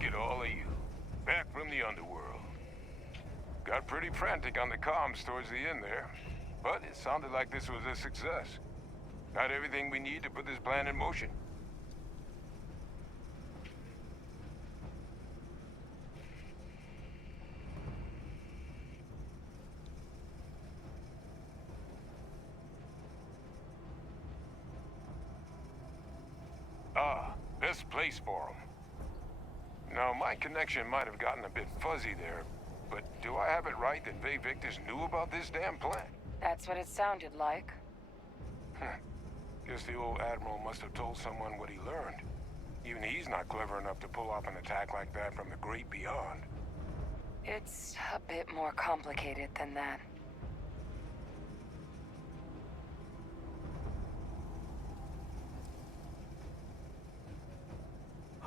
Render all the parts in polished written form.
Look at all of you. Back from the underworld. Got pretty frantic on the comms towards the end there. But it sounded like this was a success. Got everything we need to put this plan in motion. Best place for them. Now, my connection might have gotten a bit fuzzy there, but do I have it right that Vae Victus knew about this damn plan? That's what it sounded like. Guess the old Admiral must have told someone what he learned. Even he's not clever enough to pull off an attack like that from the great beyond. It's a bit more complicated than that.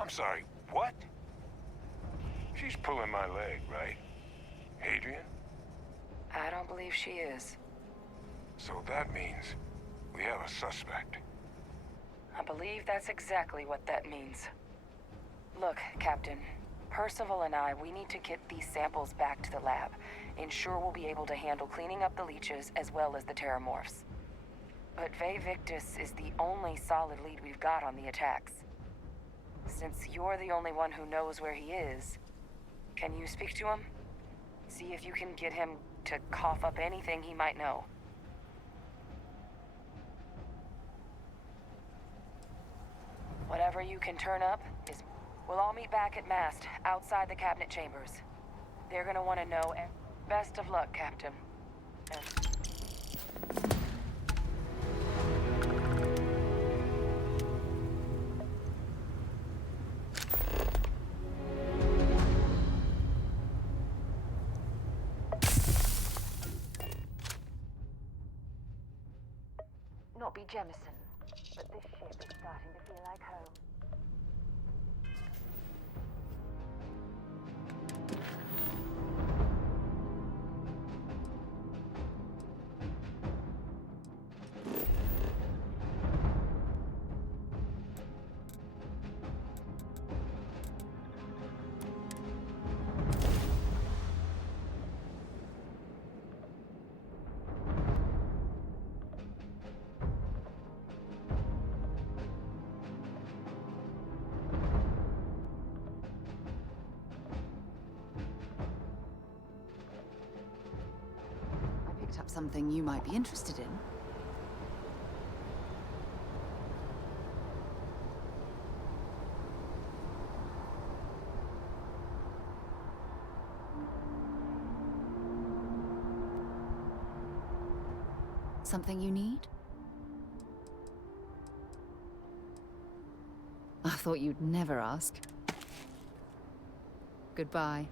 I'm sorry, what? She's pulling my leg, right? Hadrian? I don't believe she is. So that means we have a suspect. I believe that's exactly what that means. Look, Captain. Percival and I, we need to get these samples back to the lab. Ensure we'll be able to handle cleaning up the leeches as well as the terramorphs. But Vae Victus is the only solid lead we've got on the attacks. Since you're the only one who knows where he is, can you speak to him? See if you can get him to cough up anything he might know. Whatever you can turn up is... We'll all meet back at Mast, outside the cabinet chambers. They're gonna want to know... Best of luck, Captain. Not be Jemison, but this ship is starting to feel like home. Up something you might be interested in. Something you need? I thought you'd never ask. Goodbye.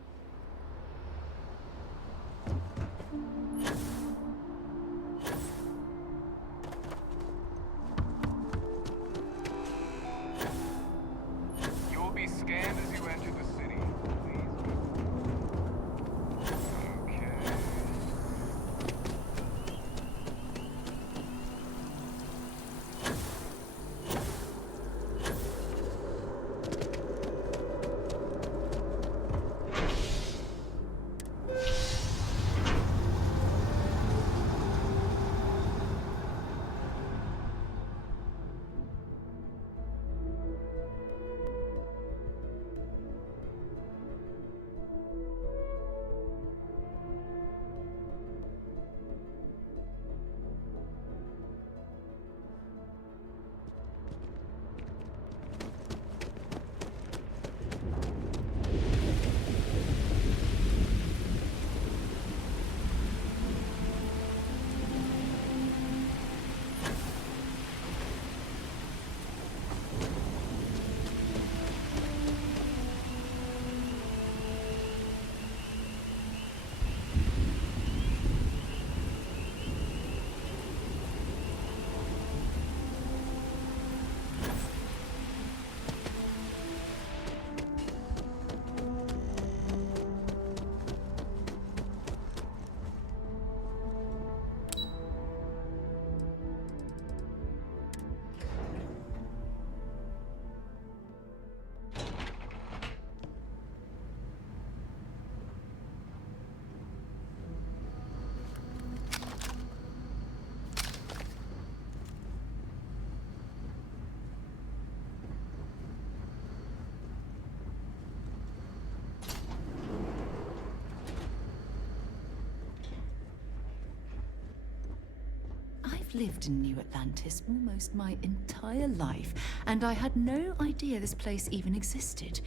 I've lived in New Atlantis almost my entire life, and I had no idea this place even existed.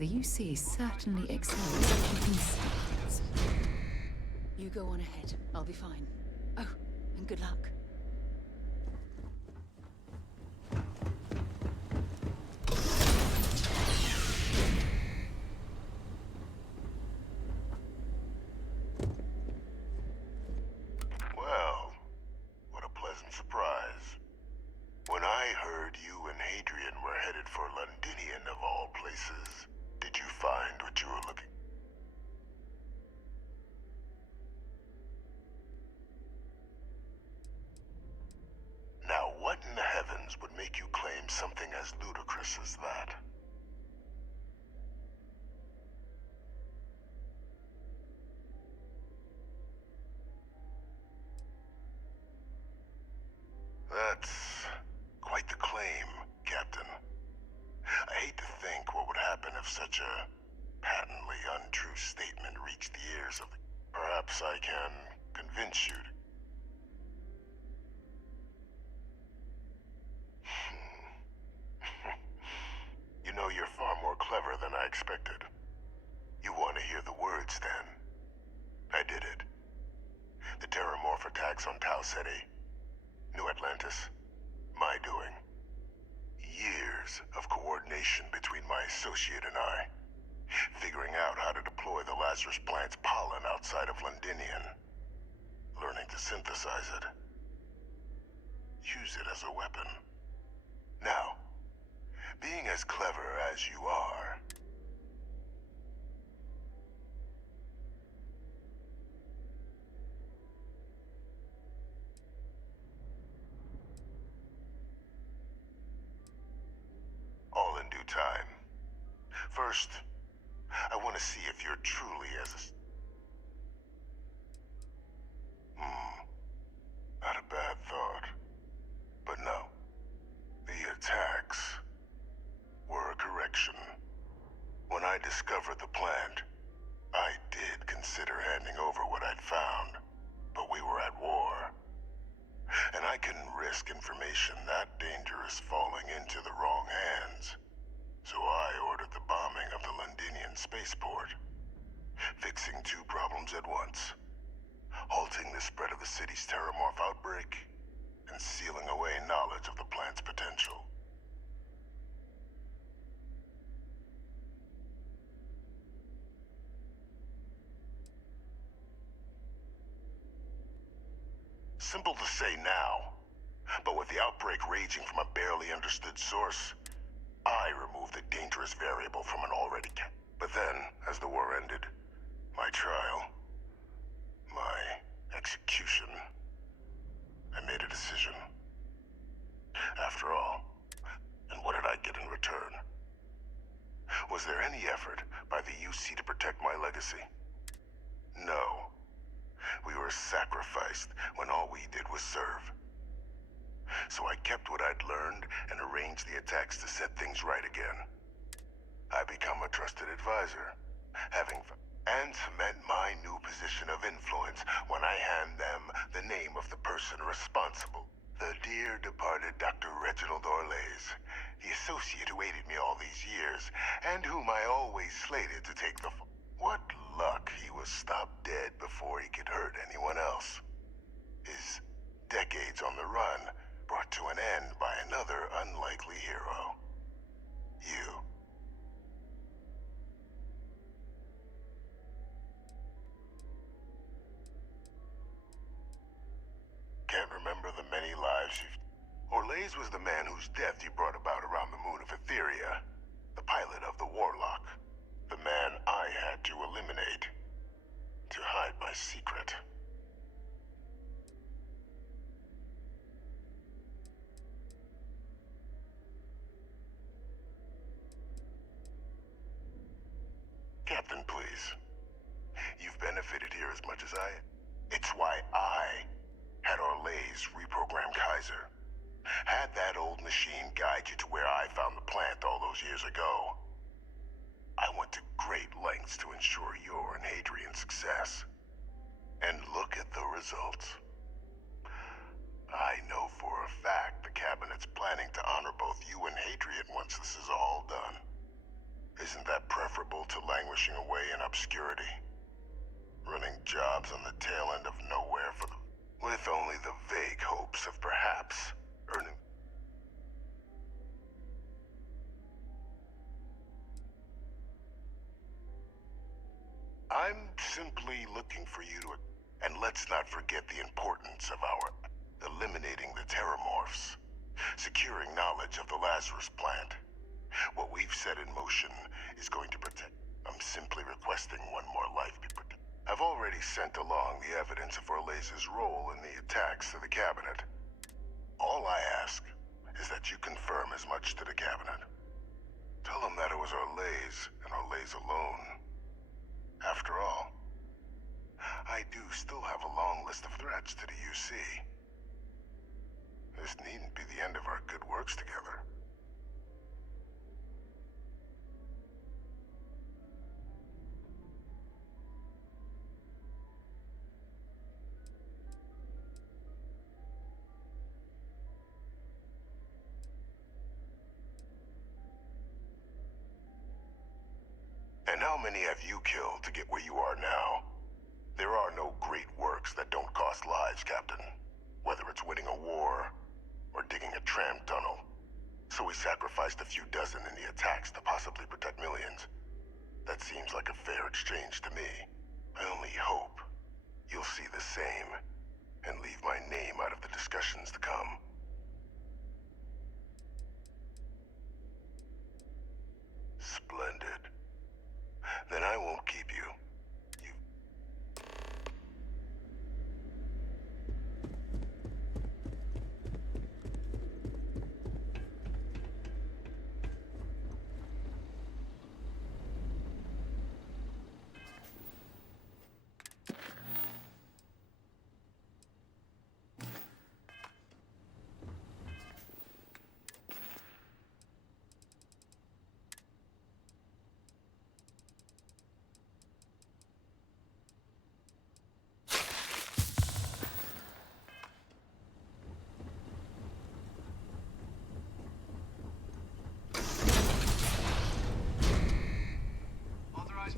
The UC certainly excels at keeping secrets. You go on ahead. I'll be fine. Oh, and good luck. Well, what a pleasant surprise. When I heard you and Hadrian were headed for Londinian of all places, did you find what you were looking? Now, what in the heavens would make you claim something as ludicrous as that? That's quite the claim, Captain. I hate to think what would happen if such a patently untrue statement reached the ears of the... Perhaps I can convince you to... You know, you're far more clever than I expected. You want to hear the words, then? I did it. The Terramorph attacks on Tau Ceti. New Atlantis. My doing. Years of coordination between my associate and I. Figuring out how to deploy the Lazarus plant's pollen outside of Londinian. Learning to synthesize it. Use it as a weapon. Now, being as clever as you are... All in due time. First, I want to see if you're truly as not a bad thought. But no. The attacks were a correction. When I discovered the plant, I did consider handing over what I'd found. But we were at war. And I couldn't risk information that dangerous falling into the wrong hands. So I ordered the bombing of the Londinian spaceport. Fixing two problems at once. Halting the spread of the city's Terramorph outbreak, and sealing away knowledge of the plant's potential. Simple to say now, but with the outbreak raging from a barely understood source, I removed a dangerous variable from an already But then, as the war ended, my trial, my execution, I made a decision. After all, and what did I get in return? Was there any effort by the UC to protect my legacy? No. We were sacrificed when all we did was serve. So I kept what I'd learned and arranged the attacks to set things right again. I become a trusted advisor, and cement my new position of influence when I hand them the name of the person responsible. The dear departed Dr. Reginald Orlays, the associate who aided me all these years, and whom I always slated to take the What luck he was stopped dead before he could hurt anyone else. His decades on the run brought to an end by another unlikely hero. You. Can't remember the many lives you've... Orlays was the man whose death you brought about around the moon of Etheria. The pilot of the Warlock. The man I had to eliminate. To hide my secret. Captain, please. You've benefited here as much as I... It's why I had Orlays reprogram Kaiser. Had that old machine guide you to where I found the plant all those years ago. I went to great lengths to ensure your and Hadrian's success. And look at the results. once this is all done. Isn't that preferable to languishing away in obscurity? Running jobs on the tail end of nowhere with only the vague hopes of perhaps earning... I'm simply looking for you to... And let's not forget the importance of our eliminating the terramorphs, securing knowledge of the Lazarus plant. What we've set in motion is going to protect. I'm simply requesting one more life be protected. I've already sent along the evidence of Orlaze's role in the attacks to the cabinet. All I ask is that you confirm as much to the cabinet. Tell them that it was Orlaze and Orlaze alone. After all, I do still have a long list of threats to the UC. This needn't be the end of our good works together. And how many have you killed to get where you are now? There are no great works that don't cost lives, Captain. Whether it's winning a war, or digging a tram tunnel. So we sacrificed a few dozen in the attacks to possibly protect millions. That seems like a fair exchange to me. I only hope you'll see the same, and leave my name out of the discussions to come. Splendid. Then I won't keep you.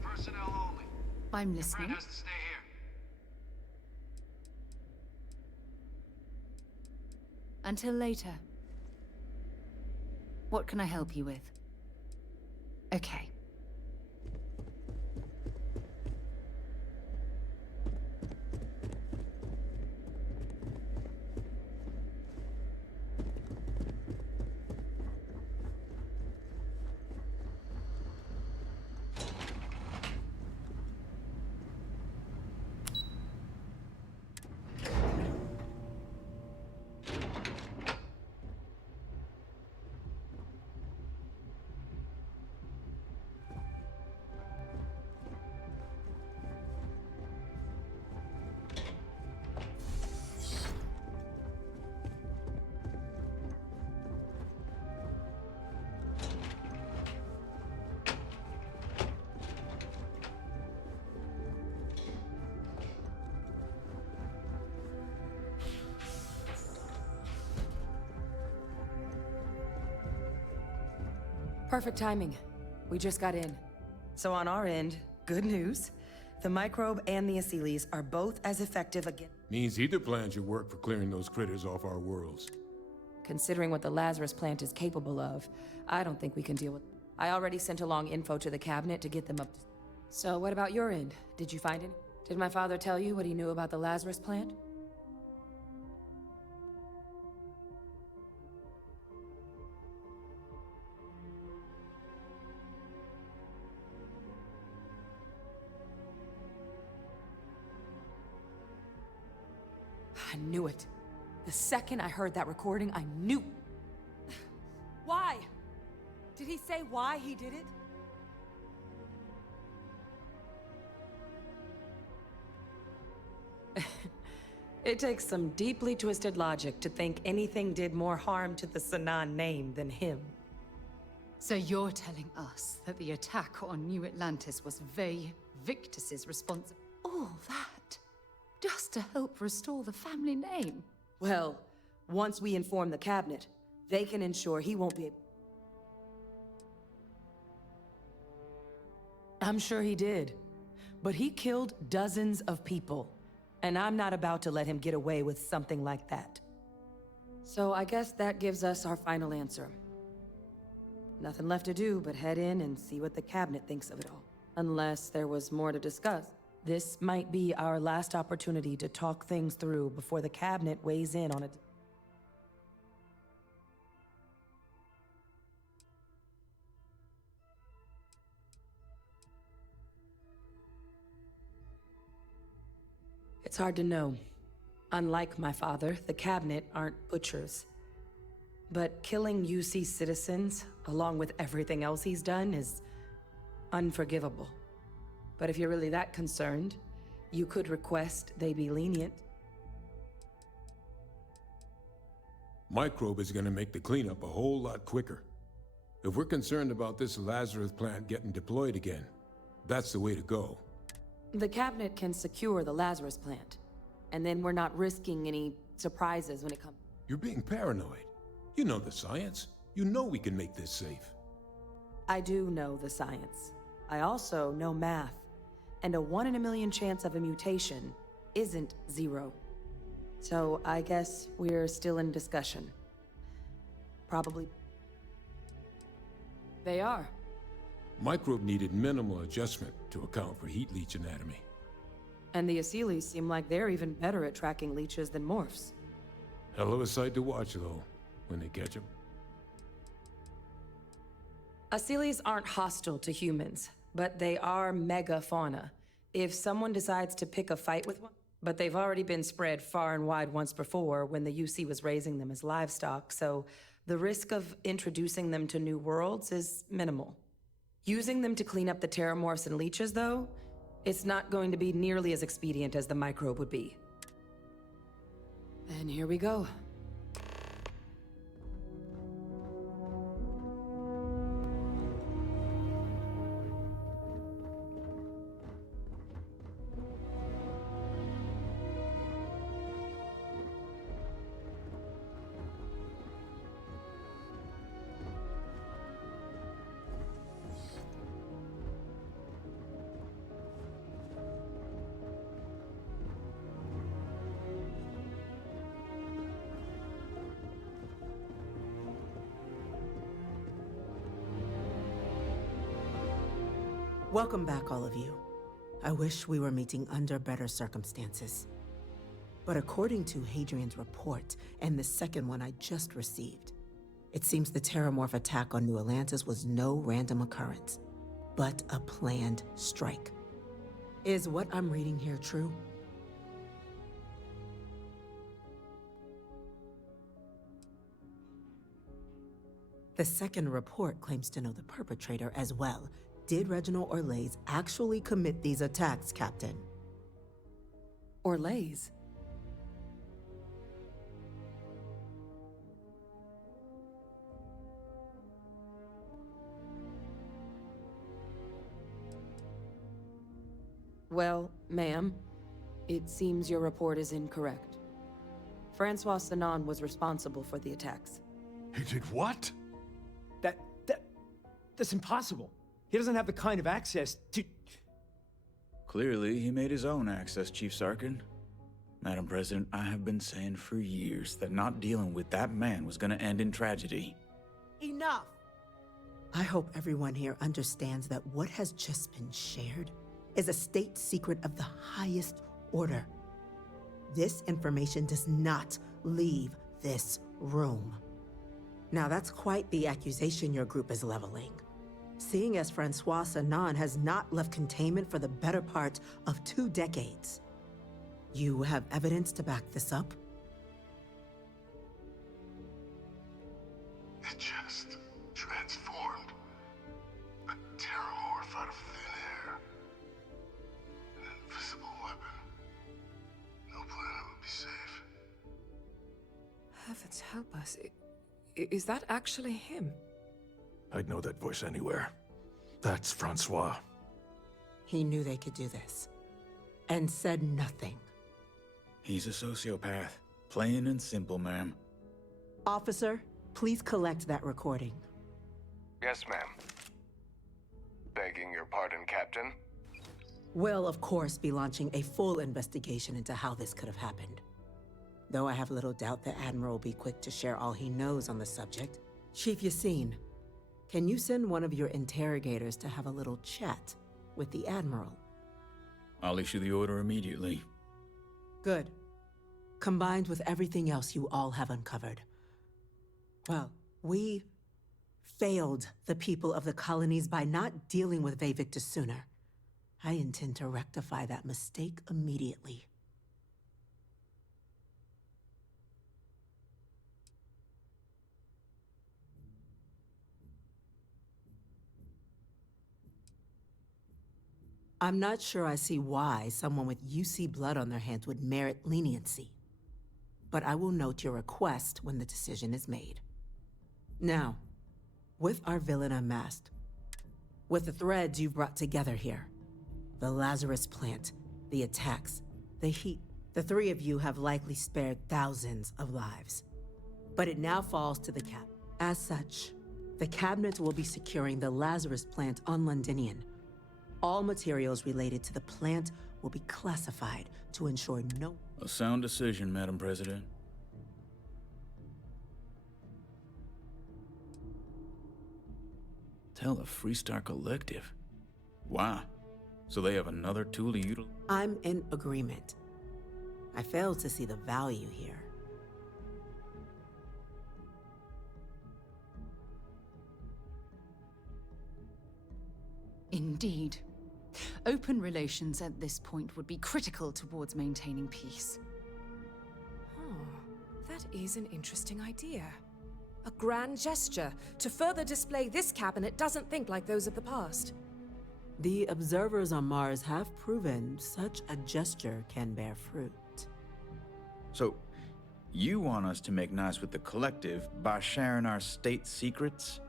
Personnel only. I'm Friend listening. has to stay here. Until later. What can I help you with? Okay. Perfect timing. We just got in. So on our end, good news. The microbe and the Asylees are both as effective again. Means either plan should work for clearing those critters off our worlds. Considering what the Lazarus plant is capable of, I don't think we can deal with... I already sent along info to the cabinet to get them up to... So what about your end? Did you find any? Did my father tell you what he knew about the Lazarus plant? I knew it. The second I heard that recording, I knew. Why? Did he say why he did it? It takes some deeply twisted logic to think anything did more harm to the Sanan name than him. So you're telling us that the attack on New Atlantis was Victus's responsibility? All that? Just to help restore the family name? Well, once we inform the cabinet, they can ensure he won't be able... I'm sure he did. But he killed dozens of people. And I'm not about to let him get away with something like that. So I guess that gives us our final answer. Nothing left to do but head in and see what the cabinet thinks of it all. Unless there was more to discuss. This might be our last opportunity to talk things through before the cabinet weighs in on it. It's hard to know. Unlike my father, the cabinet aren't butchers. But killing UC citizens, along with everything else he's done, is unforgivable. But if you're really that concerned, you could request they be lenient. Microbe is gonna make the cleanup a whole lot quicker. If we're concerned about this Lazarus plant getting deployed again, that's the way to go. The cabinet can secure the Lazarus plant, and then we're not risking any surprises when it comes. You're being paranoid. You know the science. You know we can make this safe. I do know the science. I also know math, and a 1 in a million chance of a mutation isn't 0. So I guess we're still in discussion. Probably. They are. Microbe needed minimal adjustment to account for heat leech anatomy. And the Asylees seem like they're even better at tracking leeches than morphs. Hell of a sight to watch, though, when they catch them. Asylees aren't hostile to humans, but they are megafauna. If someone decides to pick a fight with one, but they've already been spread far and wide once before when the UC was raising them as livestock, so the risk of introducing them to new worlds is minimal. Using them to clean up the terramorphs and leeches, though, it's not going to be nearly as expedient as the microbe would be. And here we go. Welcome back, all of you. I wish we were meeting under better circumstances. But according to Hadrian's report, and the second one I just received, it seems the Terramorph attack on New Atlantis was no random occurrence, but a planned strike. Is what I'm reading here true? The second report claims to know the perpetrator as well. Did Reginald Orlays actually commit these attacks, Captain? Orlays? Well, ma'am, it seems your report is incorrect. Francois Sanon was responsible for the attacks. He did what? That's impossible. He doesn't have the kind of access to... Clearly, he made his own access, Chief Sarkin. Madam President, I have been saying for years that not dealing with that man was gonna end in tragedy. Enough! I hope everyone here understands that what has just been shared is a state secret of the highest order. This information does not leave this room. Now that's quite the accusation your group is leveling. Seeing as Francois Sanon has not left containment for the better part of 2 decades. You have evidence to back this up? It just transformed. A terramorph out of thin air. An invisible weapon. No planet would be safe. Heavens help us. Is that actually him? I'd know that voice anywhere. That's Francois. He knew they could do this, and said nothing. He's a sociopath. Plain and simple, ma'am. Officer, please collect that recording. Yes, ma'am. Begging your pardon, Captain. We'll, of course, be launching a full investigation into how this could have happened. Though I have little doubt the Admiral will be quick to share all he knows on the subject. Chief Yassine, can you send one of your interrogators to have a little chat with the Admiral? I'll issue the order immediately. Good. Combined with everything else you all have uncovered. Well, we failed the people of the colonies by not dealing with Vahalla sooner. I intend to rectify that mistake immediately. I'm not sure I see why someone with UC blood on their hands would merit leniency. But I will note your request when the decision is made. Now, with our villain unmasked, with the threads you've brought together here, the Lazarus plant, the attacks, the heat, the three of you have likely spared thousands of lives. But it now falls to the Cabinet. As such, the Cabinet will be securing the Lazarus plant on Londinian. All materials related to the plant will be classified to ensure no... A sound decision, Madam President. Tell the Freestar Collective. Wow. So they have another tool to utilize? I'm in agreement. I fail to see the value here. Indeed. Open relations at this point would be critical towards maintaining peace. That is an interesting idea. A grand gesture to further display this cabinet doesn't think like those of the past. The observers on Mars have proven such a gesture can bear fruit. So, you want us to make nice with the Collective by sharing our state secrets?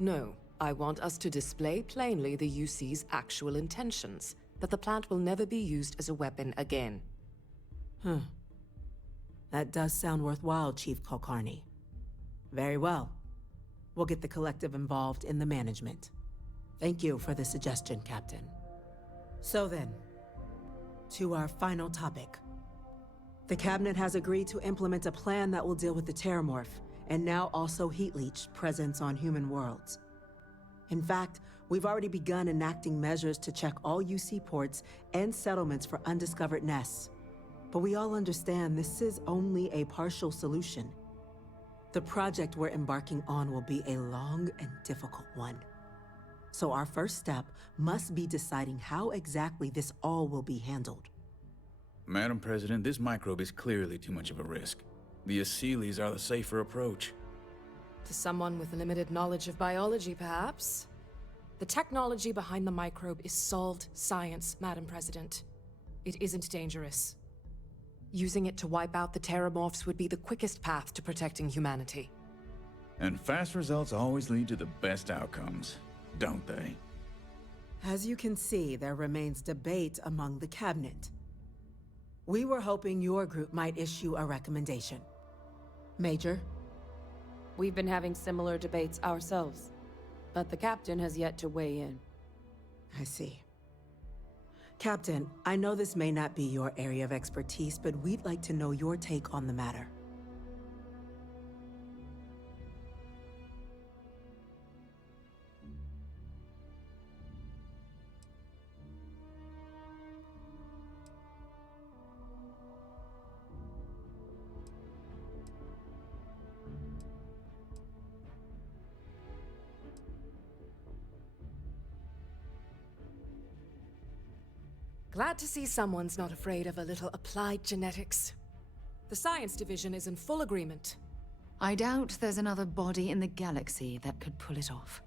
No. I want us to display plainly the UC's actual intentions, that the plant will never be used as a weapon again. That does sound worthwhile, Chief Kulkarni. Very well. We'll get the Collective involved in the management. Thank you for the suggestion, Captain. So then, to our final topic. The Cabinet has agreed to implement a plan that will deal with the Terramorph, and now also Heat Leech presence on human worlds. In fact, we've already begun enacting measures to check all UC ports and settlements for undiscovered nests. But we all understand this is only a partial solution. The project we're embarking on will be a long and difficult one. So our first step must be deciding how exactly this all will be handled. Madam President, this microbe is clearly too much of a risk. The Aseles are the safer approach. To someone with limited knowledge of biology, perhaps? The technology behind the microbe is solved science, Madam President. It isn't dangerous. Using it to wipe out the Terramorphs would be the quickest path to protecting humanity. And fast results always lead to the best outcomes, don't they? As you can see, there remains debate among the Cabinet. We were hoping your group might issue a recommendation. Major? We've been having similar debates ourselves, but the Captain has yet to weigh in. I see. Captain, I know this may not be your area of expertise, but we'd like to know your take on the matter. Glad to see someone's not afraid of a little applied genetics. The science division is in full agreement. I doubt there's another body in the galaxy that could pull it off.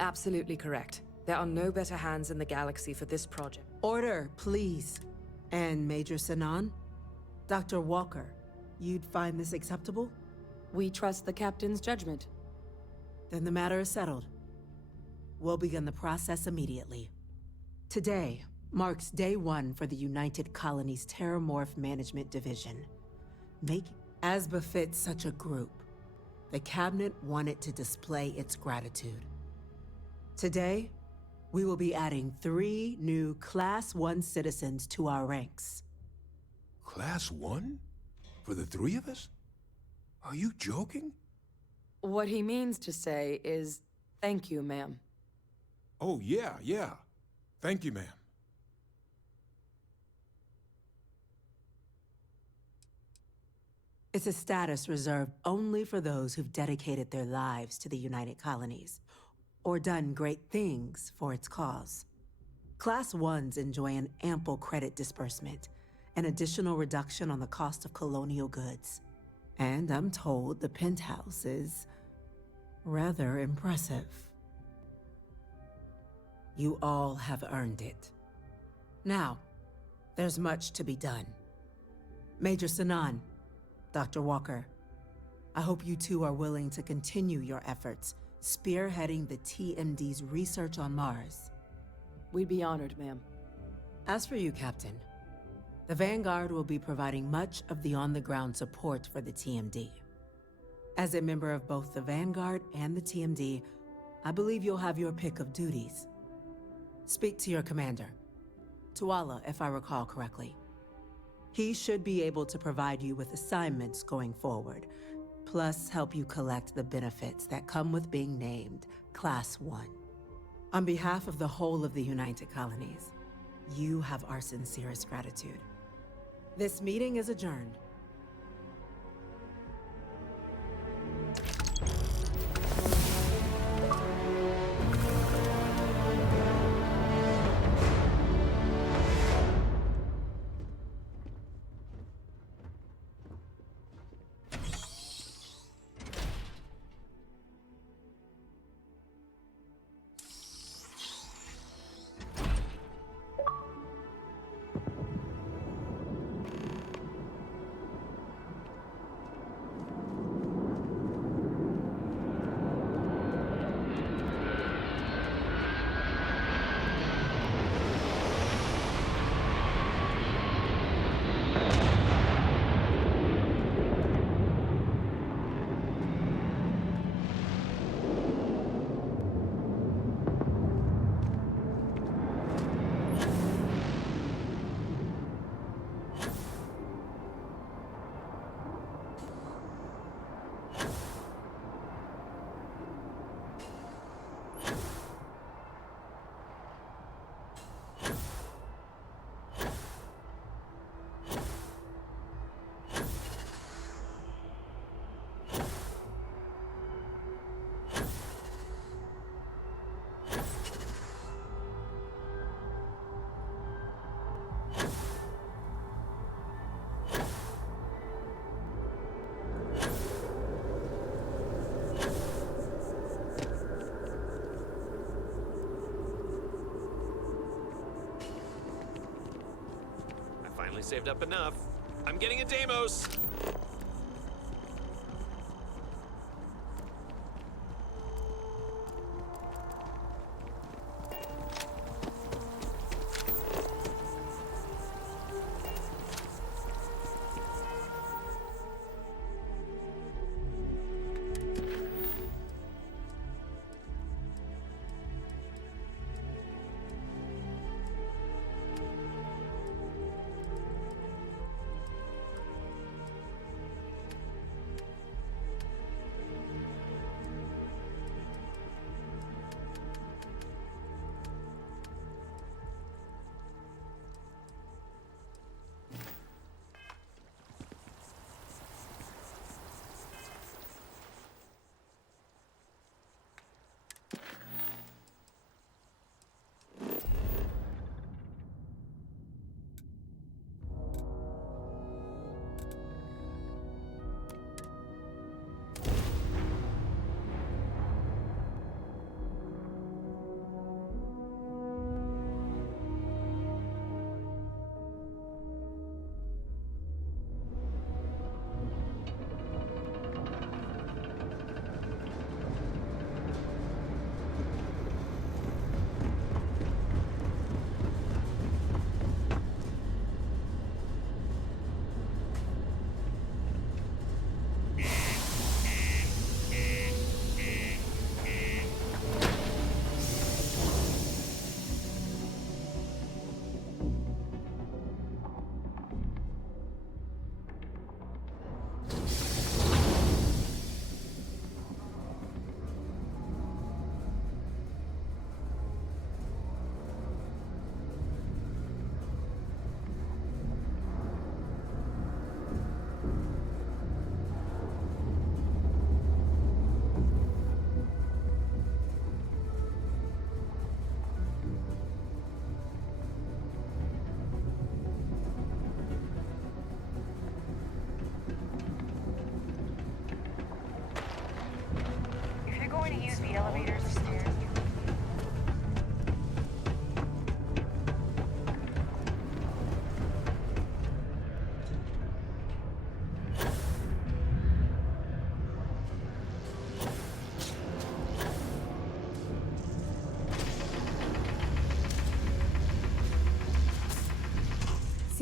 Absolutely correct. There are no better hands in the galaxy for this project. Order, please. And Major Sinan? Dr. Walker, you'd find this acceptable? We trust the Captain's judgment. Then the matter is settled. We'll begin the process immediately. Today marks day one for the United Colonies Terramorph Management Division. As befits such a group, the Cabinet wanted to display its gratitude. Today, We will be adding 3 new Class 1 citizens to our ranks. Class 1? For the 3 of us? Are you joking? What he means to say is, thank you, ma'am. Oh, yeah. Thank you, ma'am. It's a status reserved only for those who've dedicated their lives to the United Colonies, or done great things for its cause. Class 1s enjoy an ample credit disbursement, an additional reduction on the cost of colonial goods. And I'm told the penthouse is rather impressive. You all have earned it. Now, there's much to be done. Major Sanan, Dr. Walker, I hope you two are willing to continue your efforts, spearheading the TMD's research on Mars. We'd be honored, ma'am. As for you, Captain, the Vanguard will be providing much of the on-the-ground support for the TMD. As a member of both the Vanguard and the TMD, I believe you'll have your pick of duties. Speak to your commander, Tuala, if I recall correctly. He should be able to provide you with assignments going forward, plus help you collect the benefits that come with being named Class 1. On behalf of the whole of the United Colonies, you have our sincerest gratitude. This meeting is adjourned. Saved up enough. I'm getting a Deimos!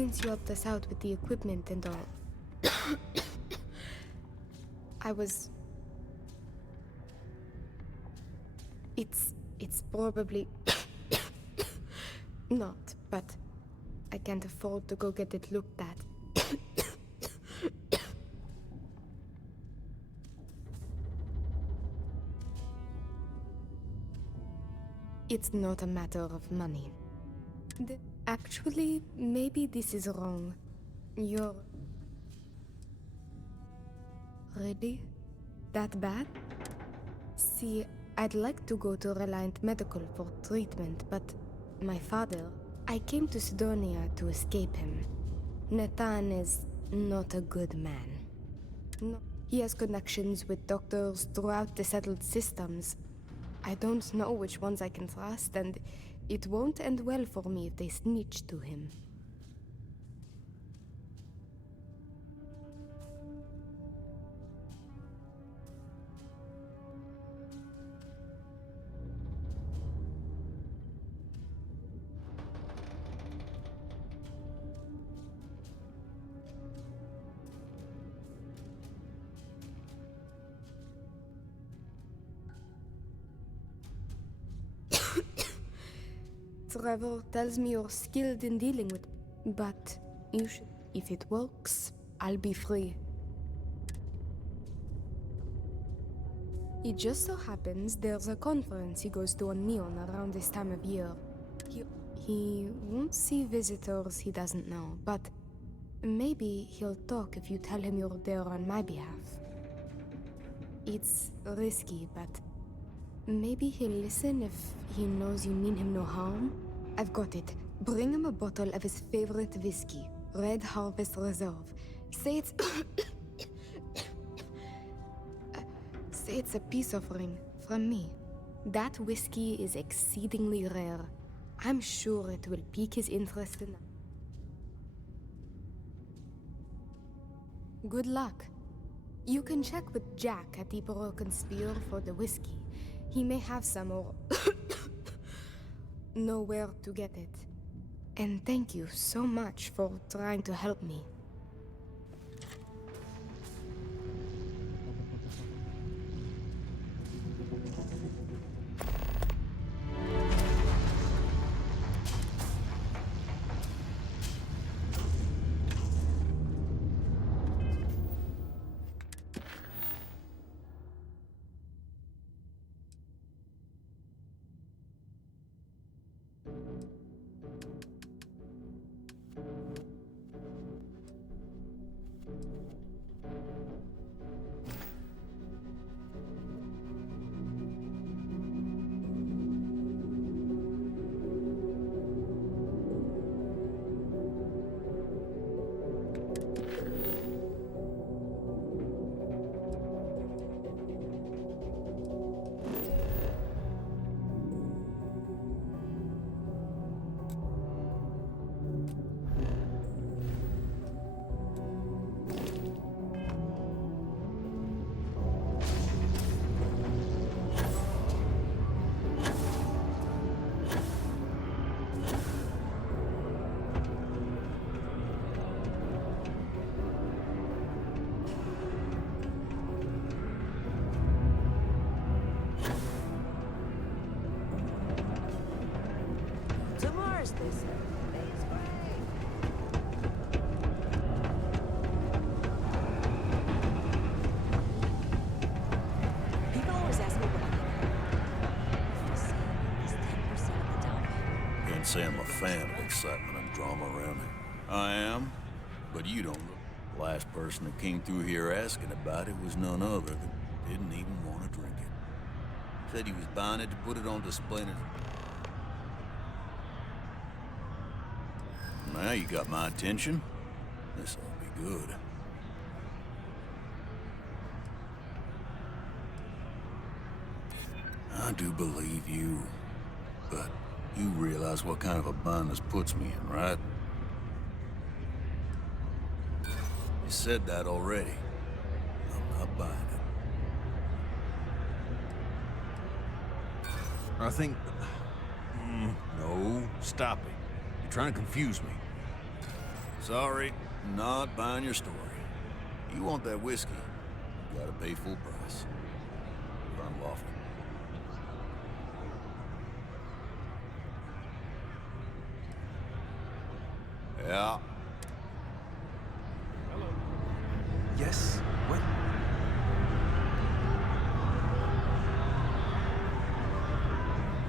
since you helped us out with the equipment and all, I was... It's probably... not, but I can't afford to go get it looked at. It's not a matter of money. Actually, maybe this is wrong. You're... Really? That bad? See, I'd like to go to Reliant Medical for treatment, but my father... I came to Sidonia to escape him. Nathan is not a good man. No, he has connections with doctors throughout the settled systems. I don't know which ones I can trust, and it won't end well for me if they snitch to him. Trevor tells me you're skilled in dealing with... But you should... If it works, I'll be free. It just so happens there's a conference he goes to on Neon around this time of year. He won't see visitors he doesn't know, but maybe he'll talk if you tell him you're there on my behalf. It's risky, but maybe he'll listen if he knows you mean him no harm. I've got it. Bring him a bottle of his favorite whiskey, Red Harvest Reserve. Say it's... say it's a peace offering from me. That whiskey is exceedingly rare. I'm sure it will pique his interest enough. Good luck. You can check with Jack at the Broken Spear for the whiskey. He may have some or know where to get it. And thank you so much for trying to help me. Say I'm a fan of excitement and drama around here. I am, but you don't look. The last person who came through here asking about it was none other than didn't even want to drink it. Said he was buying it to put it on display. Now you got my attention. This ought to be good. I do believe you, but you realize what kind of a bind this puts me in, right? You said that already. I'm not buying it. I think... No, stop it. You're trying to confuse me. Sorry, not buying your story. You want that whiskey, you gotta pay full price. If I'm lawful. Yeah. Hello. Yes? What?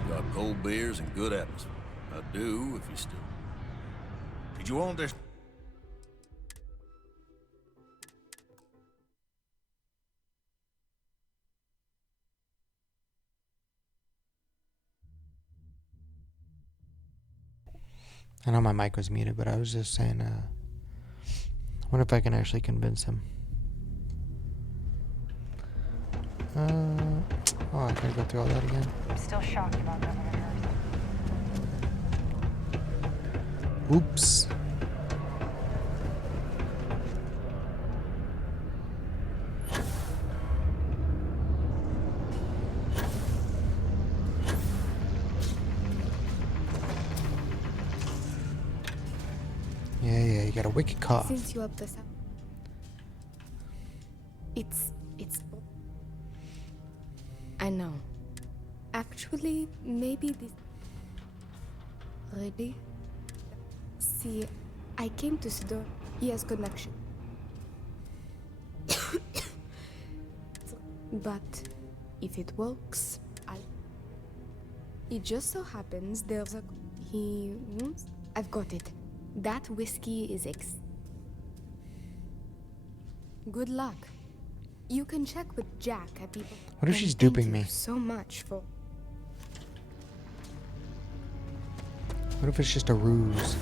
Got cold beers and good atmosphere. I do, if you still... Did you want this? I know my mic was muted, but I was just saying, I wonder if I can actually convince him. Oh, I gotta go through all that again. I'm still shocked about Governor Hurst. Oops. Yeah, you got a wicked cough. Since you have this up, it's. I know. Actually, maybe this. Ready? See, I came to Sidon. He has connection. But if it works, it just so happens there's a. I've got it. That whiskey is Good luck. You can check with Jack at the. What if she's duping me? So much for. What if it's just a ruse?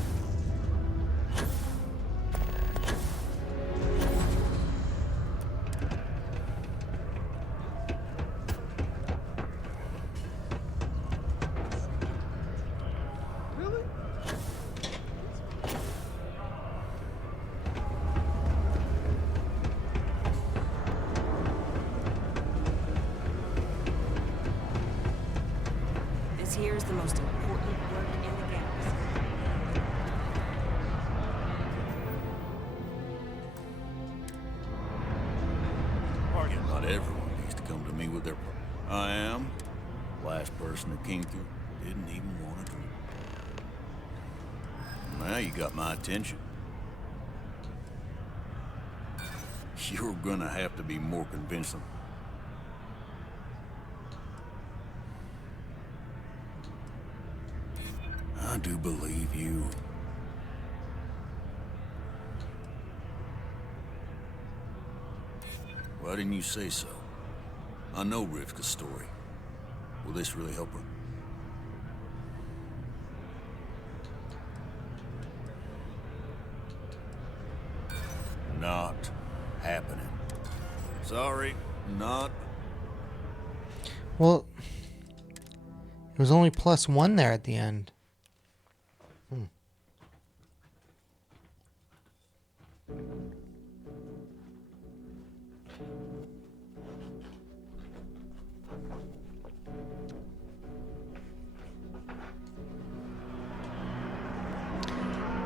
Here's the most important work in the galaxy. Not everyone needs to come to me with their I am. Last person that came through didn't even want to drink. Now you got my attention. You're gonna have to be more convincing. I do believe you. Why didn't you say so? I know Rivka's story. Will this really help her? Not happening. Sorry, not. Well, it was only +1 there at the end.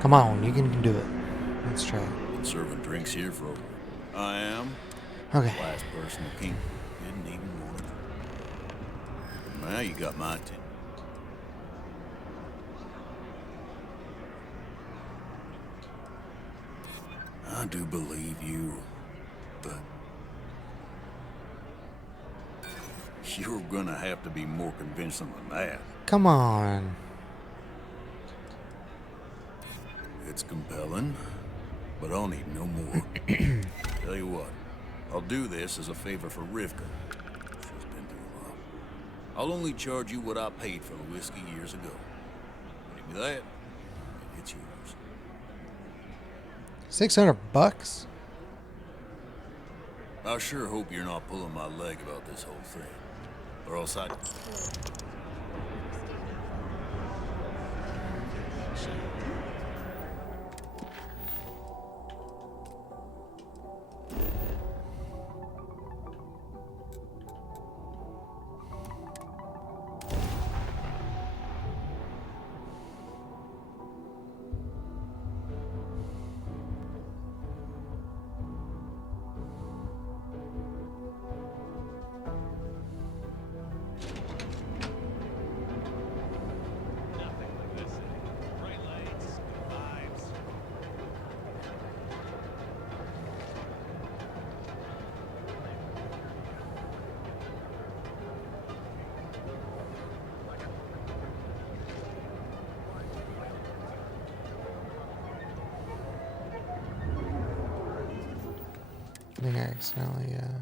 Come on, you can do it. Let's try it. Been serving drinks here for I am. Okay. Last person that came didn't even want to drink. Now you got my attention. I do believe you, but you're gonna have to be more convincing than that. Come on. It's compelling, but I'll need no more. Tell you what, I'll do this as a favor for Rivka. She's been through a lot. I'll only charge you what I paid for the whiskey years ago. Maybe that, maybe it's yours. $600? I sure hope you're not pulling my leg about this whole thing. Or else I'd... think I accidentally, yeah.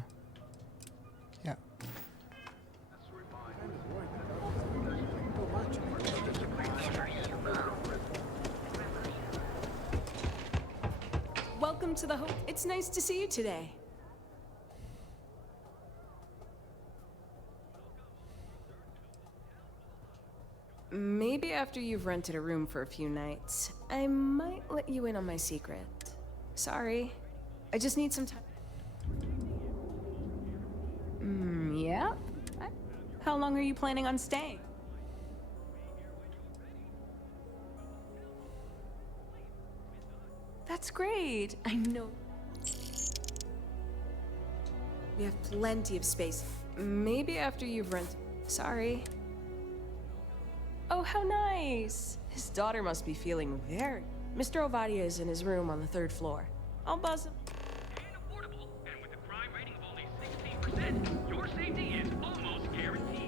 Welcome to the home. It's nice to see you today. Maybe after you've rented a room for a few nights, I might let you in on my secret. Sorry. I just need some time. Yeah? How long are you planning on staying? That's great. I know. We have plenty of space. Maybe after you've rented. Sorry. Oh, how nice. His daughter must be feeling very... Mr. Ovadia is in his room on the 3rd floor. I'll buzz him. And with a crime rating of only 16%, your safety is almost guaranteed.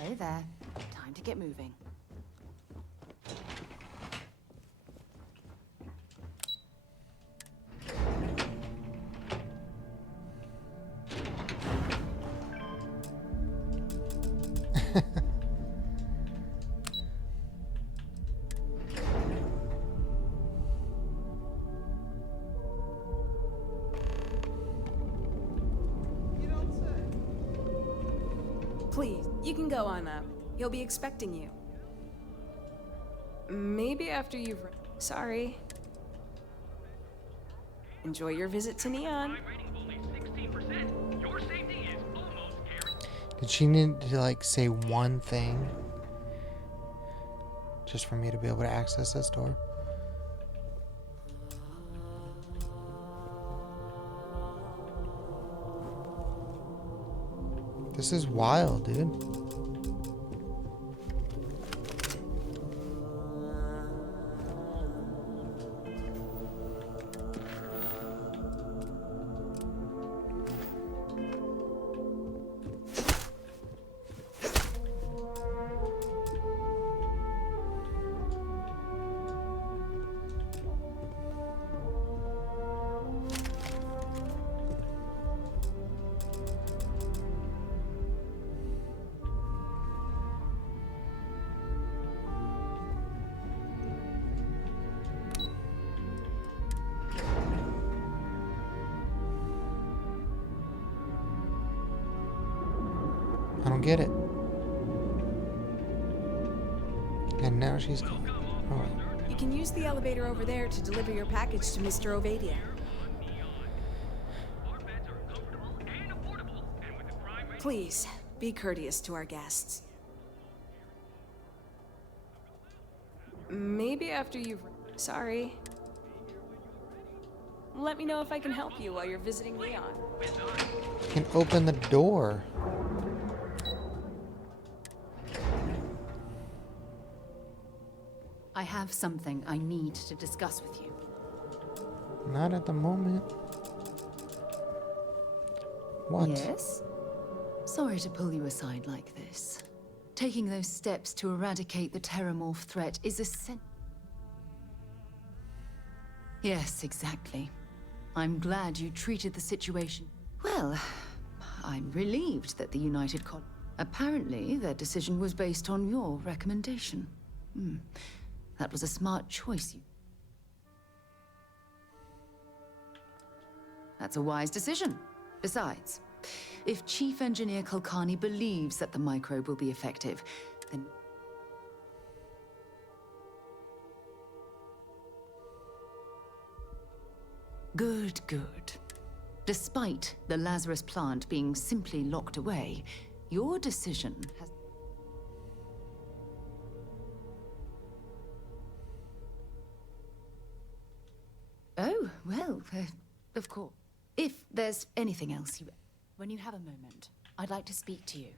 Hey there. Time to get moving. Please, you can go on up. He'll be expecting you. Maybe after you've... Sorry. Enjoy your visit to Neon. Did she need to, like, say one thing? Just for me to be able to access this door? This is wild, dude. don't get it. And now she's gone. Oh. You can use the elevator over there to deliver your package to Mr. Ovadia. Please, be courteous to our guests. Maybe after you've... Sorry. Let me know if I can help you while you're visiting Leon. You can open the door. I have something I need to discuss with you. Not at the moment. What? Yes? Sorry to pull you aside like this. Taking those steps to eradicate the Terramorph threat is essential. Yes, exactly. I'm glad you treated the situation. Well, I'm relieved that the United apparently, their decision was based on your recommendation. That was a smart choice. That's a wise decision. Besides, if Chief Engineer Kulkarni believes that the microbe will be effective, then... Good, good. Despite the Lazarus plant being simply locked away, your decision has... Oh, well, of course. If there's anything else you... When you have a moment, I'd like to speak to you.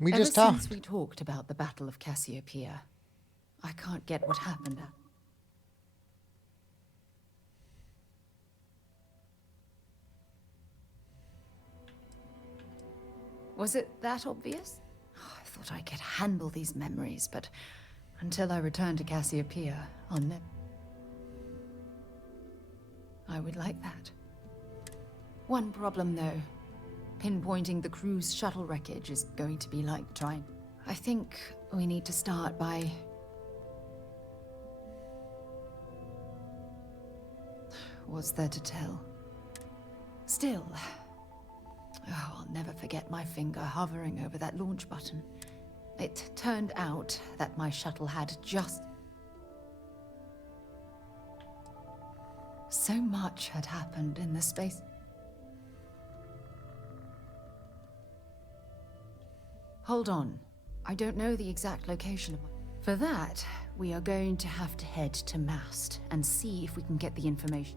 We Ever just talked. since we talked about the Battle of Cassiopeia, I can't get what happened. Was it that obvious? Oh, I thought I could handle these memories, but until I return to Cassiopeia, I'll never... I would like that. One problem, though. Pinpointing the crew's shuttle wreckage is going to be like trying... I think we need to start by... What's there to tell? Still... Oh, I'll never forget my finger hovering over that launch button. It turned out that my shuttle had just... So much had happened in the space... Hold on. I don't know the exact location of... For that, we are going to have to head to Mast and see if we can get the information.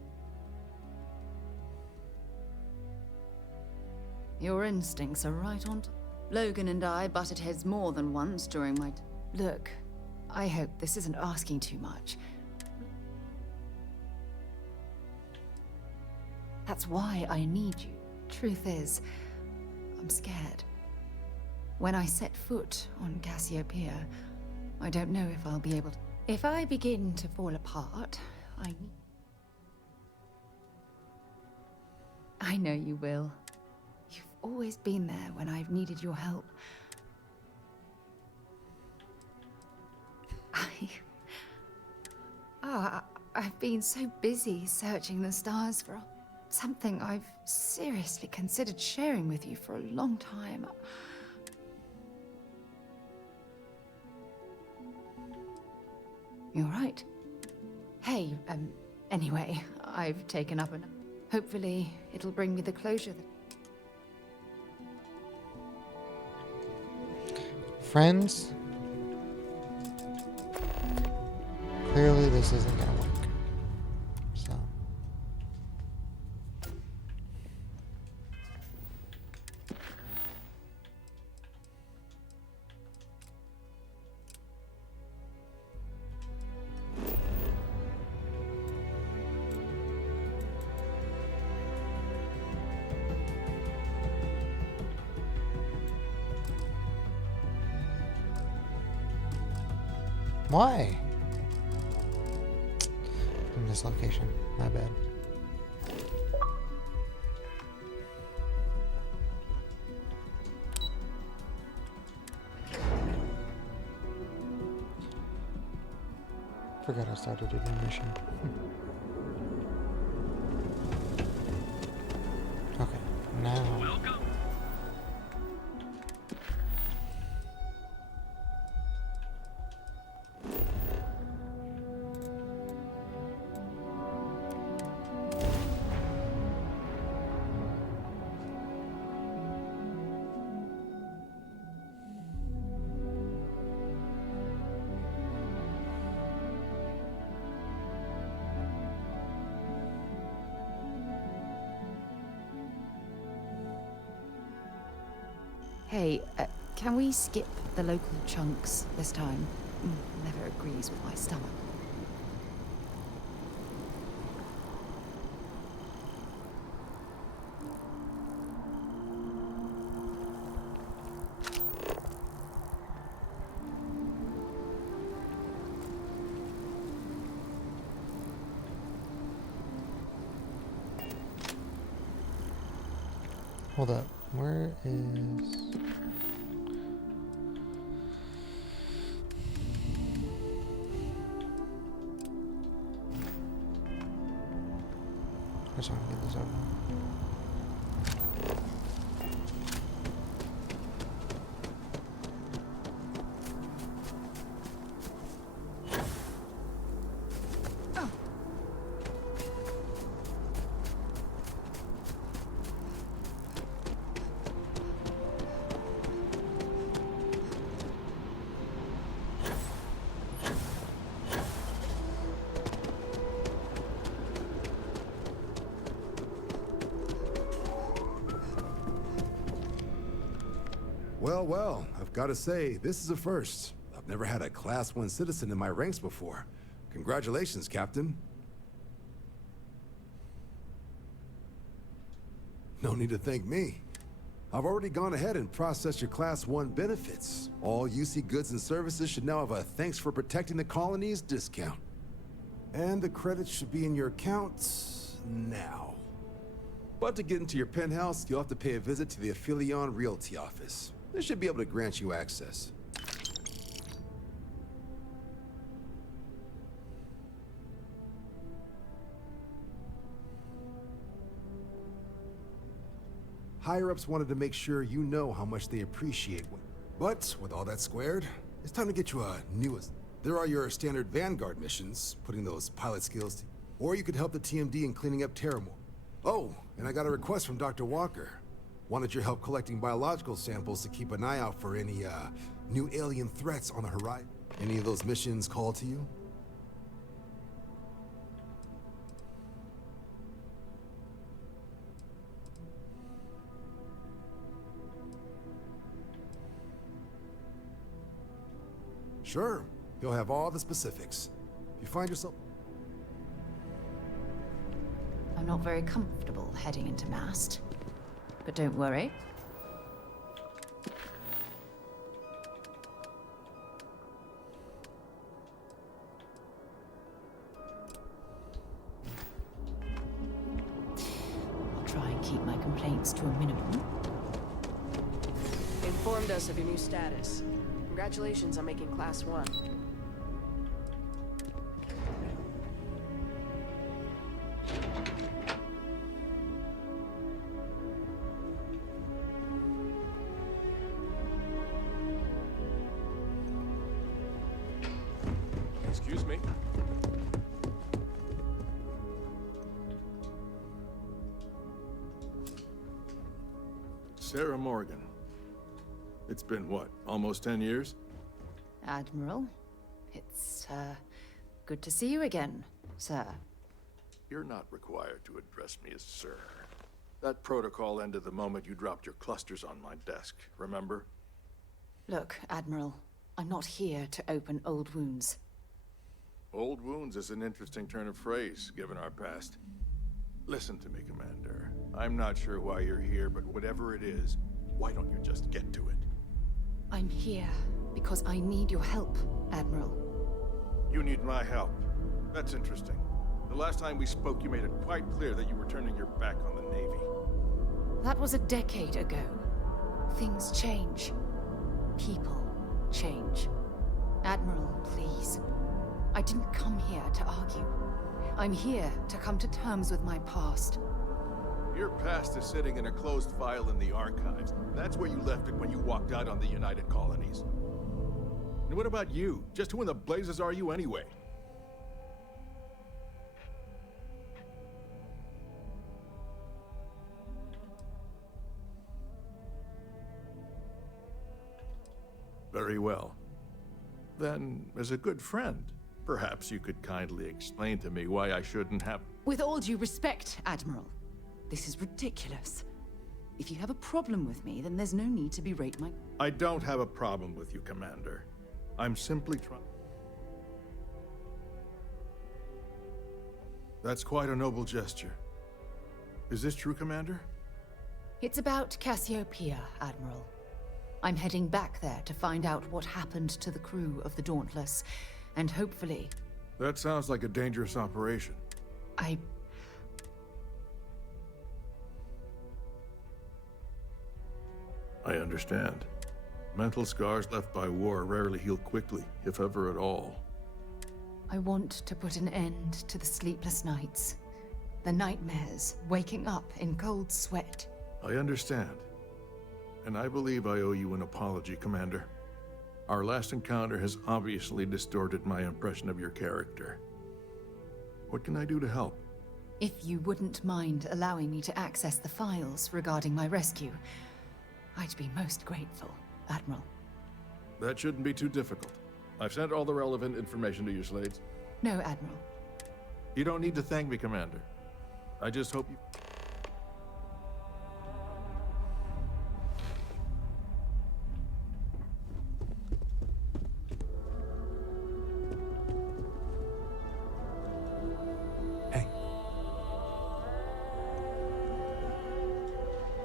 Your instincts are right on. Logan and I butted heads more than once during my... Look, I hope this isn't asking too much. That's why I need you. Truth is, I'm scared. When I set foot on Cassiopeia, I don't know if I'll be able to... If I begin to fall apart, I know you will. You've always been there when I've needed your help. I've been so busy searching the stars for something I've seriously considered sharing with you for a long time. You're right. Hey, anyway, I've taken up enough. Hopefully, it'll bring me the closure that... Friends? Clearly this isn't gonna work. So... Why? In this location, my bad. Forgot I started a new mission. Okay, now. Hey, can we skip the local chunks this time? Never agrees with my stomach. Hold up. Where is... I just want to get this over. Well, I've got to say, this is a first. I've never had a Class 1 citizen in my ranks before. Congratulations, Captain. No need to thank me. I've already gone ahead and processed your Class 1 benefits. All UC goods and services should now have a thanks for protecting the colonies discount. And the credits should be in your accounts now. But to get into your penthouse, you'll have to pay a visit to the Aphelion Realty office. They should be able to grant you access. Higher-ups wanted to make sure you know how much they appreciate what... But, with all that squared, it's time to get you a newest. There are your standard Vanguard missions, putting those pilot skills to... Or you could help the TMD in cleaning up Terramore. Oh, and I got a request from Dr. Walker. Wanted your help collecting biological samples to keep an eye out for any, new alien threats on the horizon. Any of those missions call to you? Sure. You'll have all the specifics. If you find yourself... I'm not very comfortable heading into Mast. But don't worry. I'll try and keep my complaints to a minimum. Informed us of your new status. Congratulations on making Class 1. Excuse me. Sarah Morgan. It's been what, almost 10 years? Admiral, it's, good to see you again, sir. You're not required to address me as sir. That protocol ended the moment you dropped your clusters on my desk, remember? Look, Admiral, I'm not here to open old wounds. Old wounds is an interesting turn of phrase, given our past. Listen to me, Commander. I'm not sure why you're here, but whatever it is, why don't you just get to it? I'm here because I need your help, Admiral. You need my help. That's interesting. The last time we spoke, you made it quite clear that you were turning your back on the Navy. That was a decade ago. Things change. People change. Admiral, please. I didn't come here to argue. I'm here to come to terms with my past. Your past is sitting in a closed file in the archives. That's where you left it when you walked out on the United Colonies. And what about you? Just who in the blazes are you anyway? Very well. Then, as a good friend, perhaps you could kindly explain to me why I shouldn't have... With all due respect, Admiral, this is ridiculous. If you have a problem with me, then there's no need to berate my... I don't have a problem with you, Commander. I'm simply trying... That's quite a noble gesture. Is this true, Commander? It's about Cassiopeia, Admiral. I'm heading back there to find out what happened to the crew of the Dauntless, and hopefully... That sounds like a dangerous operation. I understand. Mental scars left by war rarely heal quickly, if ever at all. I want to put an end to the sleepless nights, the nightmares, waking up in cold sweat. I understand. And I believe I owe you an apology, Commander. Our last encounter has obviously distorted my impression of your character. What can I do to help? If you wouldn't mind allowing me to access the files regarding my rescue, I'd be most grateful, Admiral. That shouldn't be too difficult. I've sent all the relevant information to you, Slades. No, Admiral. You don't need to thank me, Commander. I just hope you...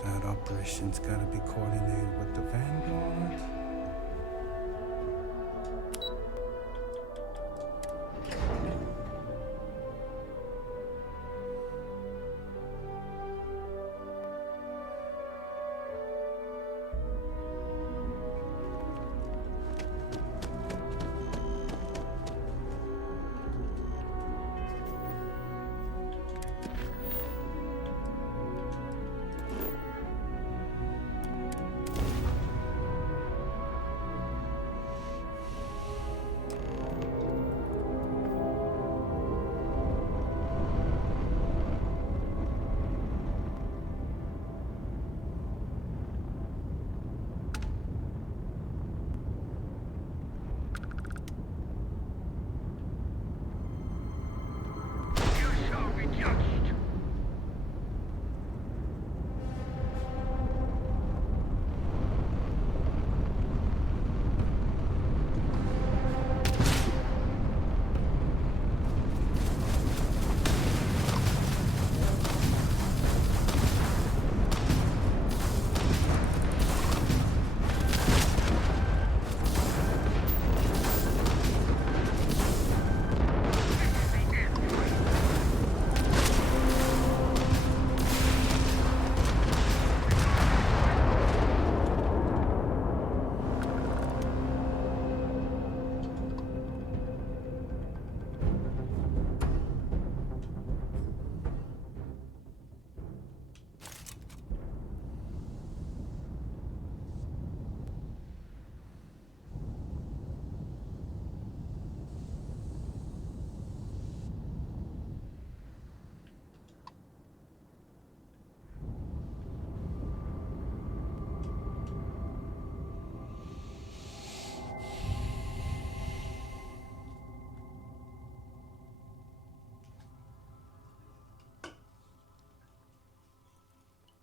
That operation's gotta be coordinated with the Vanguard.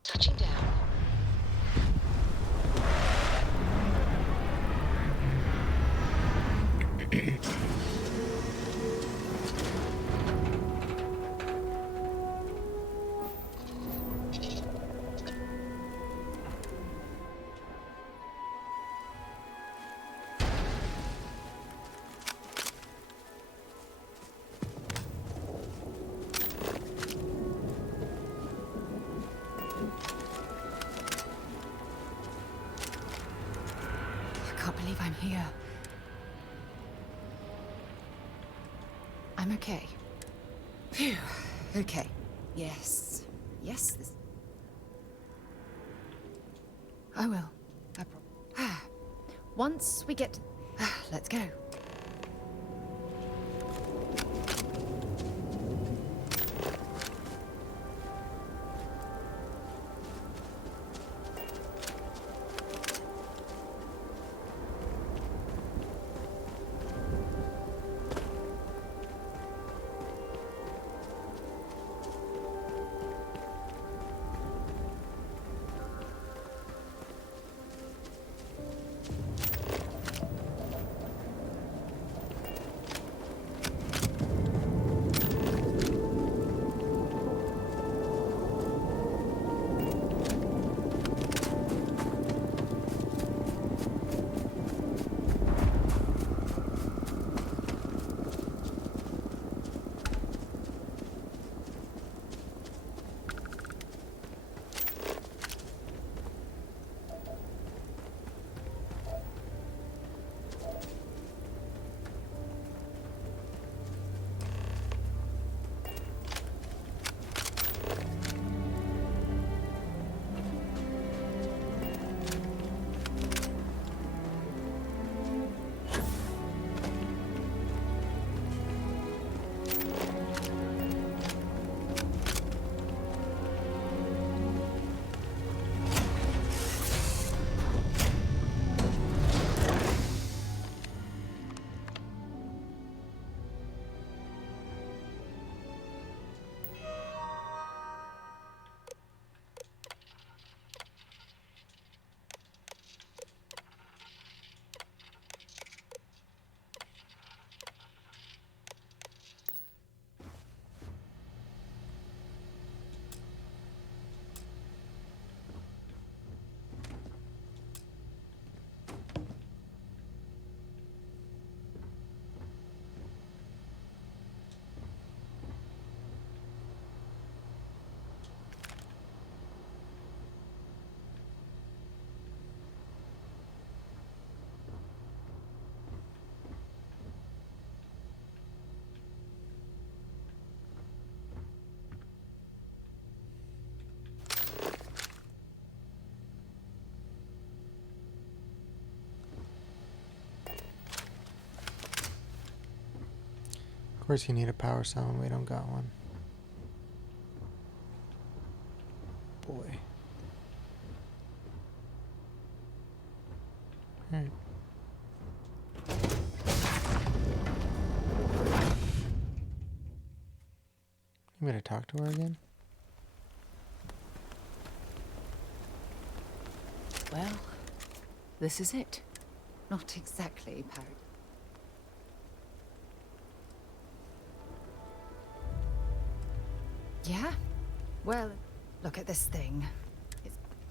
Touching down. I can't believe I'm here. I'm okay. Phew. Okay. Yes. Yes, this... I will. Once we get... Let's go. course you need a power cell and we don't got one. Boy. Alright. You want me to talk to her again? Well, this is it. Not exactly paradise. Yeah? Well, look at this thing.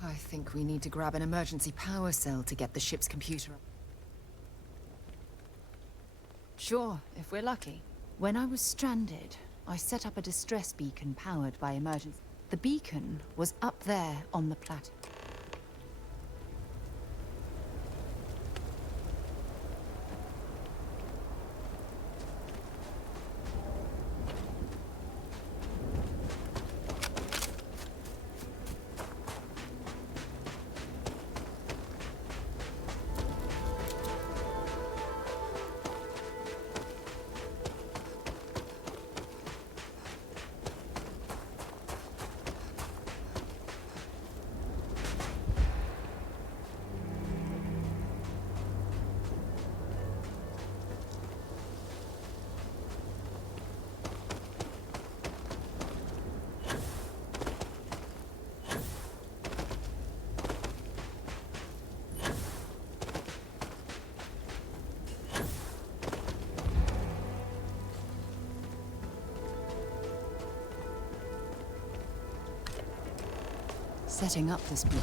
I think we need to grab an emergency power cell to get the ship's computer up. Sure, if we're lucky. When I was stranded, I set up a distress beacon powered by emergency. The beacon was up there on the plateau. Setting up this beacon.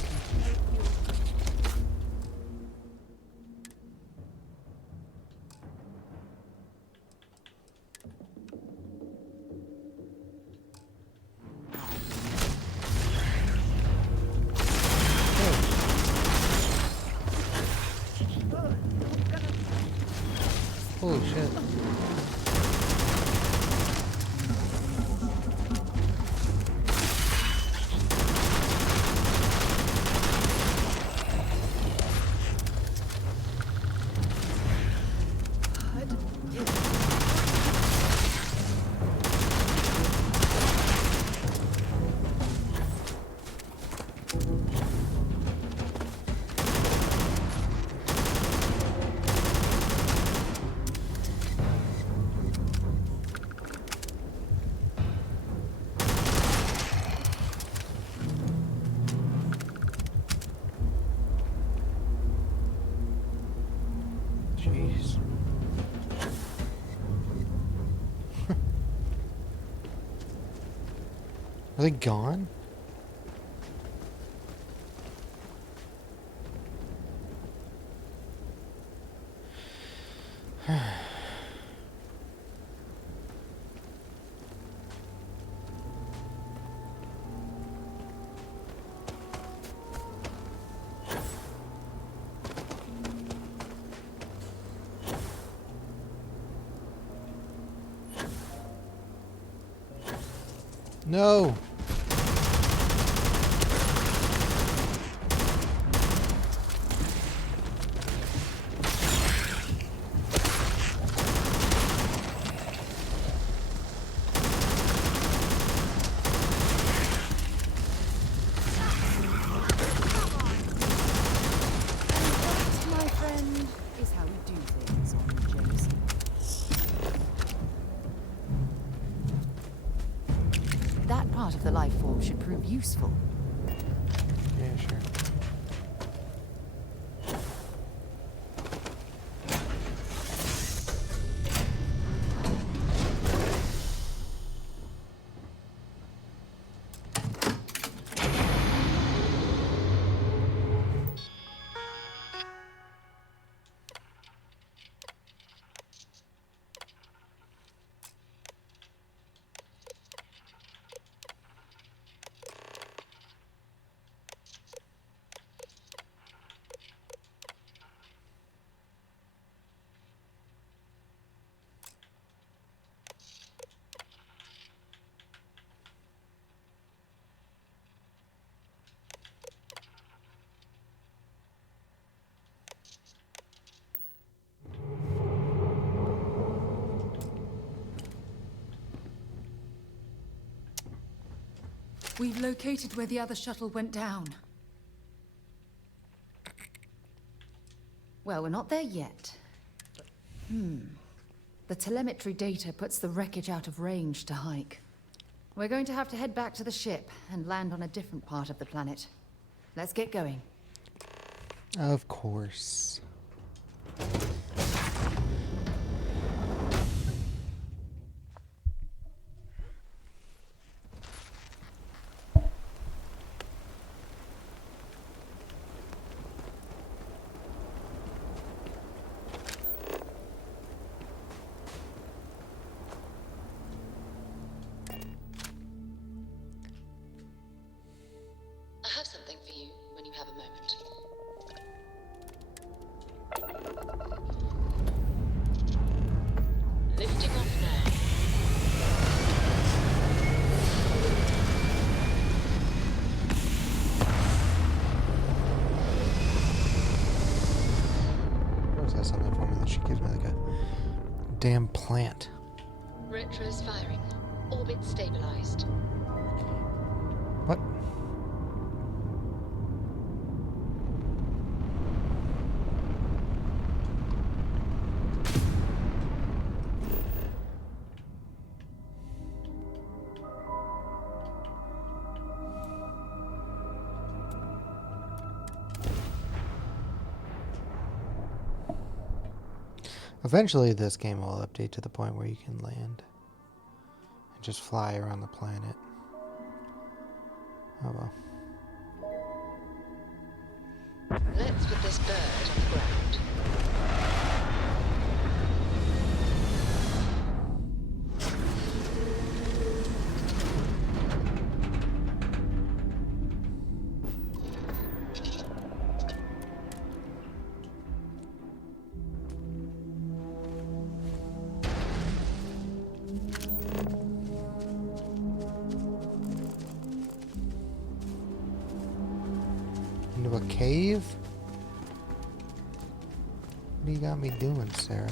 Holy shit. Jeez. Are they gone? No. My friend, is how we do things on Jameson. That part of the life form should prove useful. Yeah, sure. We've located where the other shuttle went down. Well, we're not there yet. The telemetry data puts the wreckage out of range to hike. We're going to have to head back to the ship and land on a different part of the planet. Let's get going. Of course. I have something for you when you have a moment. Lifting off now. Where's that something for me that she gives me like a damn plant? Retros firing. Orbit stabilized. What? Eventually this game will update to the point where you can land and just fly around the planet. Oh well. Let's put this bird on the ground. Into a cave? What do you got me doing, Sarah?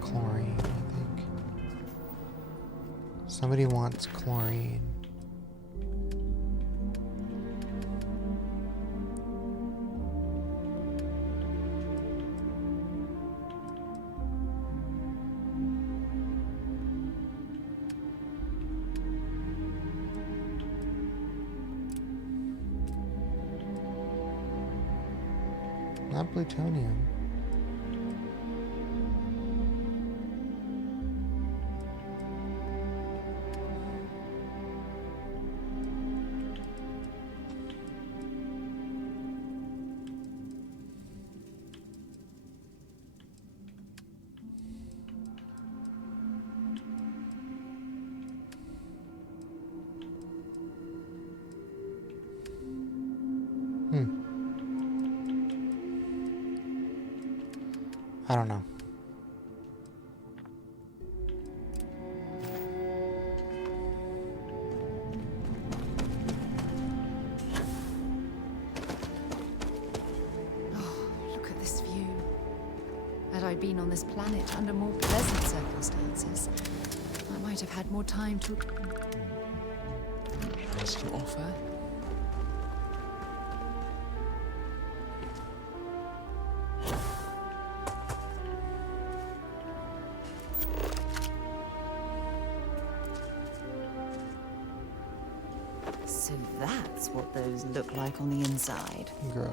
Chlorine, I think. Somebody wants chlorine. Not plutonium. I don't know. Oh, look at this view. Had I been on this planet under more pleasant circumstances, I might have had more time to... Has to offer? So that's what those look like on the inside. Gross.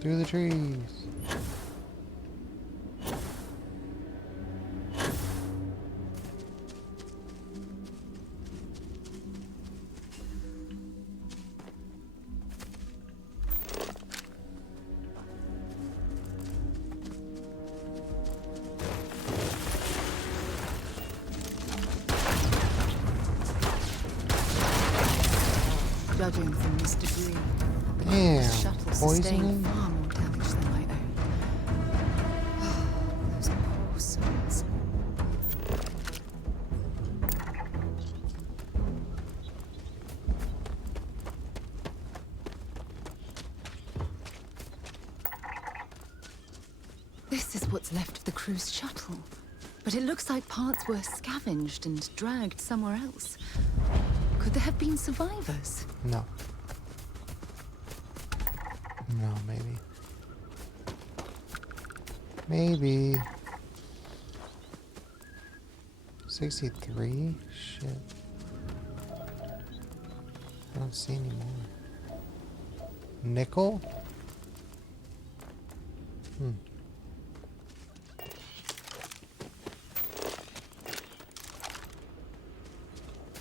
Through the trees. Judging from this debris, Damn, the shuttle sustained far more damage than my own. Those poor souls. This is what's left of the cruise shuttle. But it looks like parts were scavenged and dragged somewhere else. Could there have been survivors? No. No, maybe. Maybe. 63? Shit. I don't see any more. Nickel?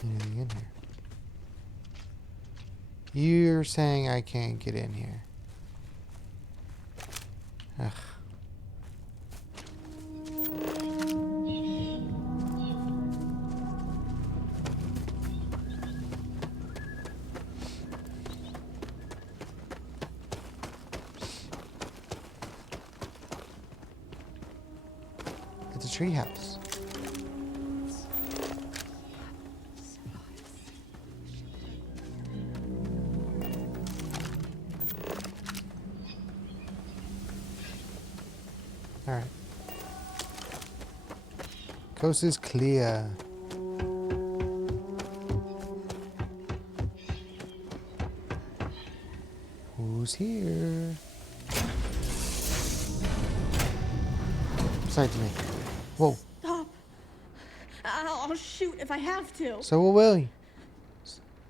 Anything in here? You're saying I can't get in here. Ugh. It's a treehouse. Alright. Coast is clear. Who's here? Besides me. Whoa. Stop. I'll shoot if I have to. So will you?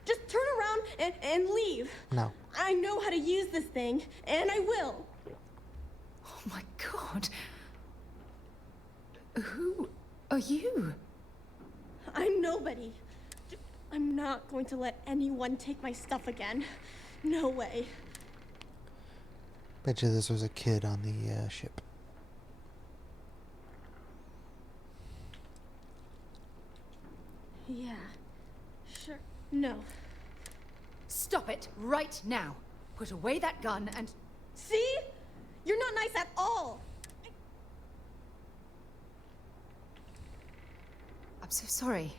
Just turn around and leave. No. I know how to use this thing, and I will. Oh my god. Who are you? I'm nobody. I'm not going to let anyone take my stuff again. No way. Bet you this was a kid on the ship. Yeah. Sure. No. Stop it right now. Put away that gun and... See? You're not nice at all. I'm so sorry.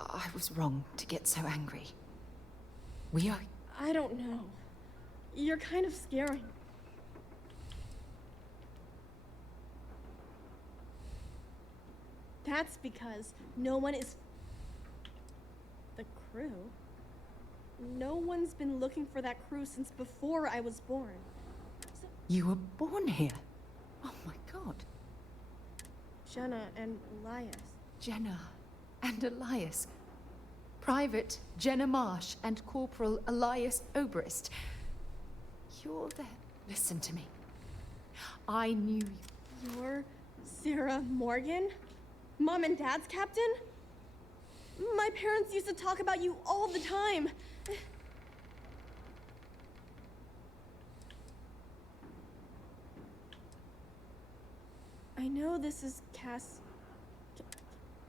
I was wrong to get so angry. We are... I don't know. You're kind of scaring. That's because no one is... The crew? No one's been looking for that crew since before I was born. So... You were born here? Oh my god. Jenna and Elias. Jenna and Elias. Private Jenna Marsh and Corporal Elias Obrist. You're there. Listen to me. I knew you. You're Sarah Morgan? Mom and Dad's captain? My parents used to talk about you all the time. I know this is Cass...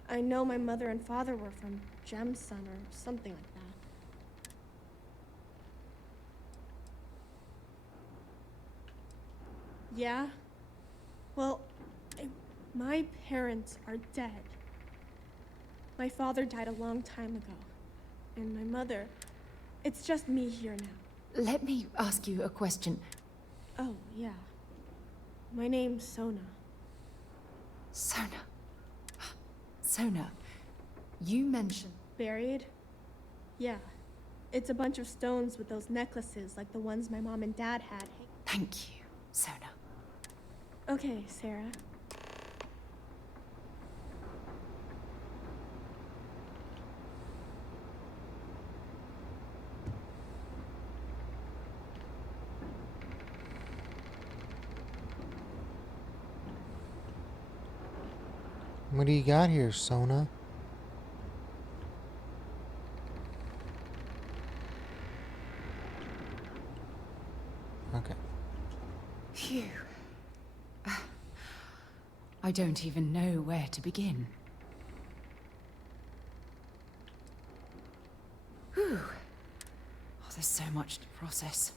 I know my mother and father were from Gemson or something like that. Yeah? Well, my parents are dead. My father died a long time ago. And my mother... It's just me here now. Let me ask you a question. Oh, yeah. My name's Sona. Sona. Sona, you mentioned... Buried? Yeah. It's a bunch of stones with those necklaces like the ones my mom and dad had. Thank you, Sona. Okay, Sarah. What do you got here, Sona? Okay. Phew. I don't even know where to begin. Whew. Oh, there's so much to process.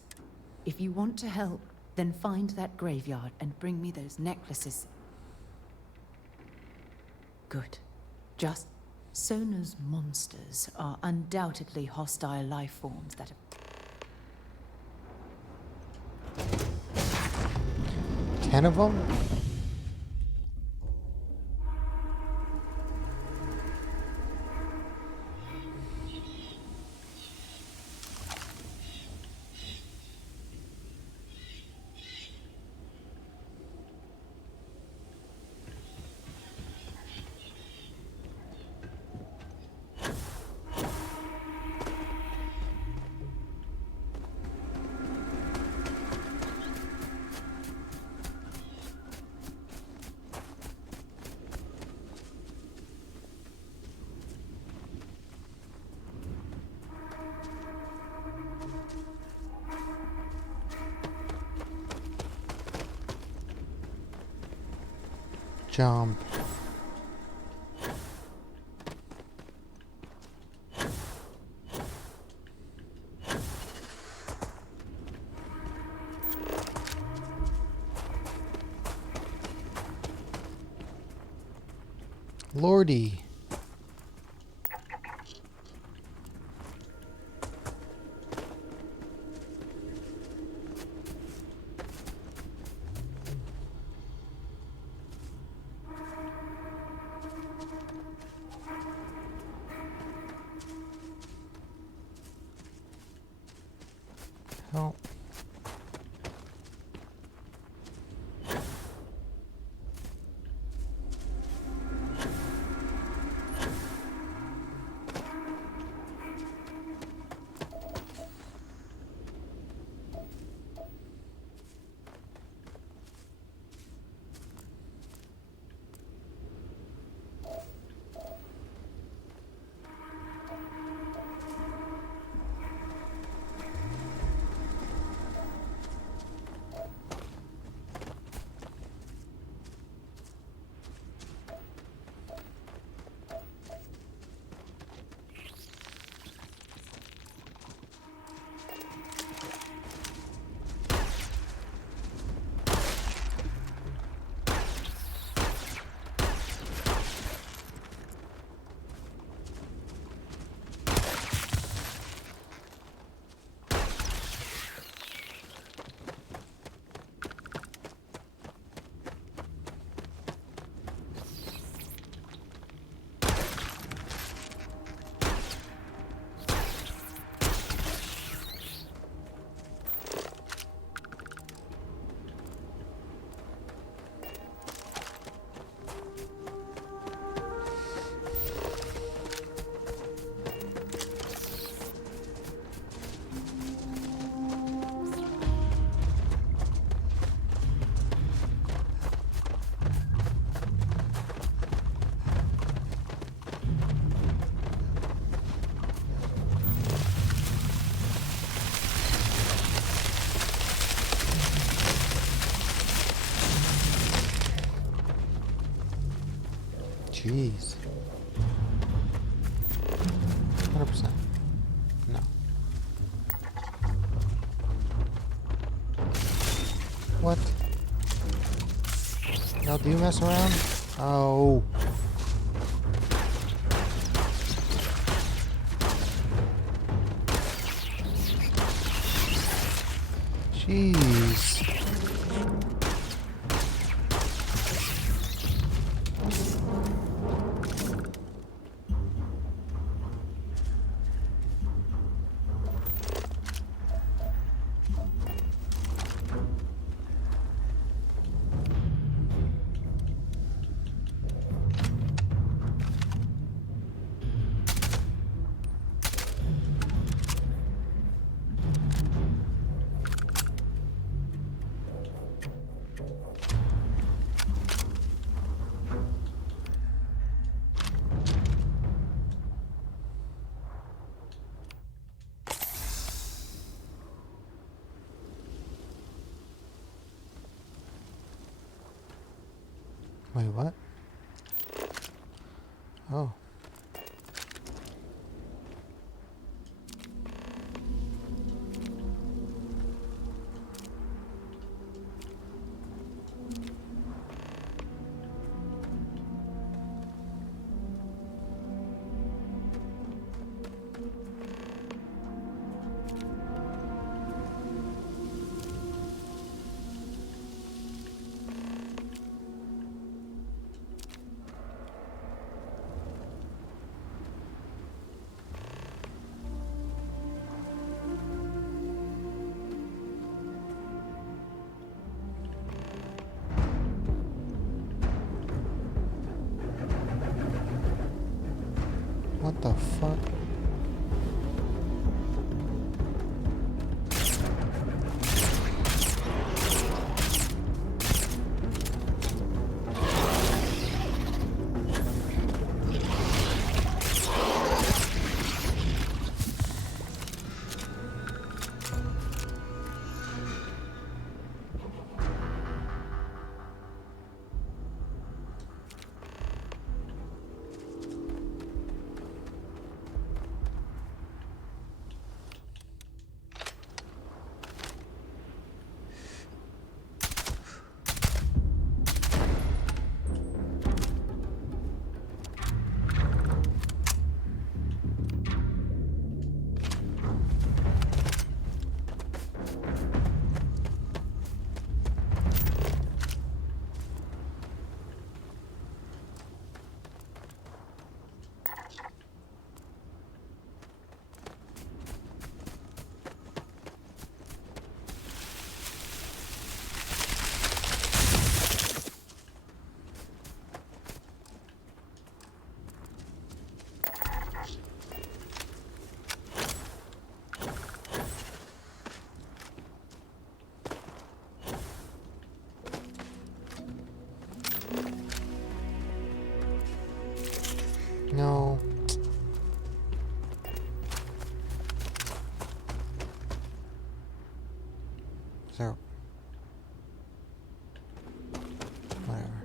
If you want to help, then find that graveyard and bring me those necklaces. Good. Just... Sona's monsters are undoubtedly hostile life forms that have... 10 of them? Jump. Lordy. Hell. Jeez. 100%. No. What? Now do you mess around? Oh. Jeez. Wait, what? Oh. What the fuck? No. So. Whatever.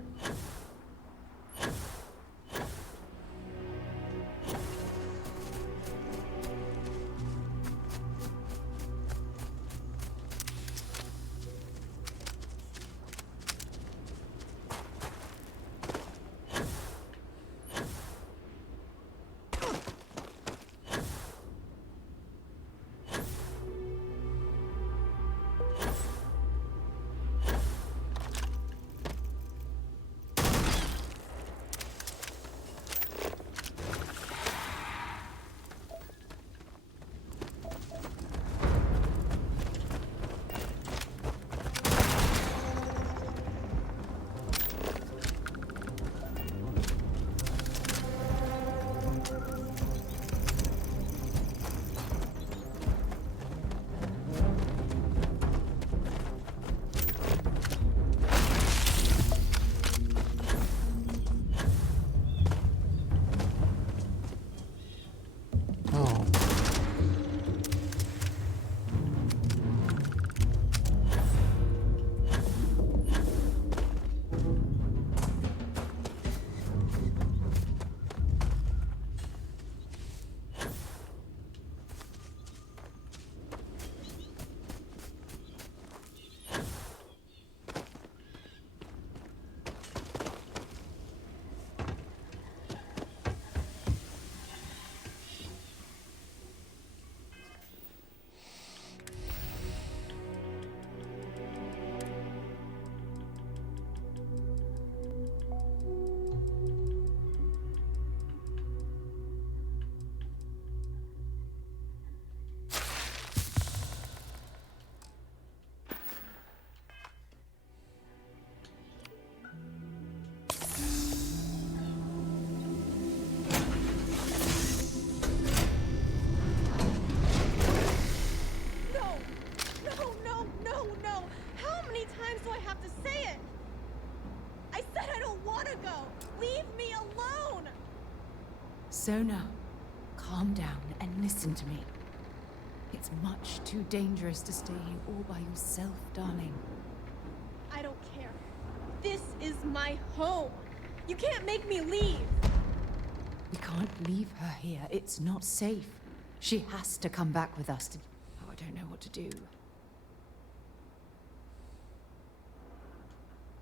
Sona, calm down and listen to me. It's much too dangerous to stay here all by yourself, darling. I don't care. This is my home. You can't make me leave. We can't leave her here. It's not safe. She has to come back with us to... Oh, I don't know what to do.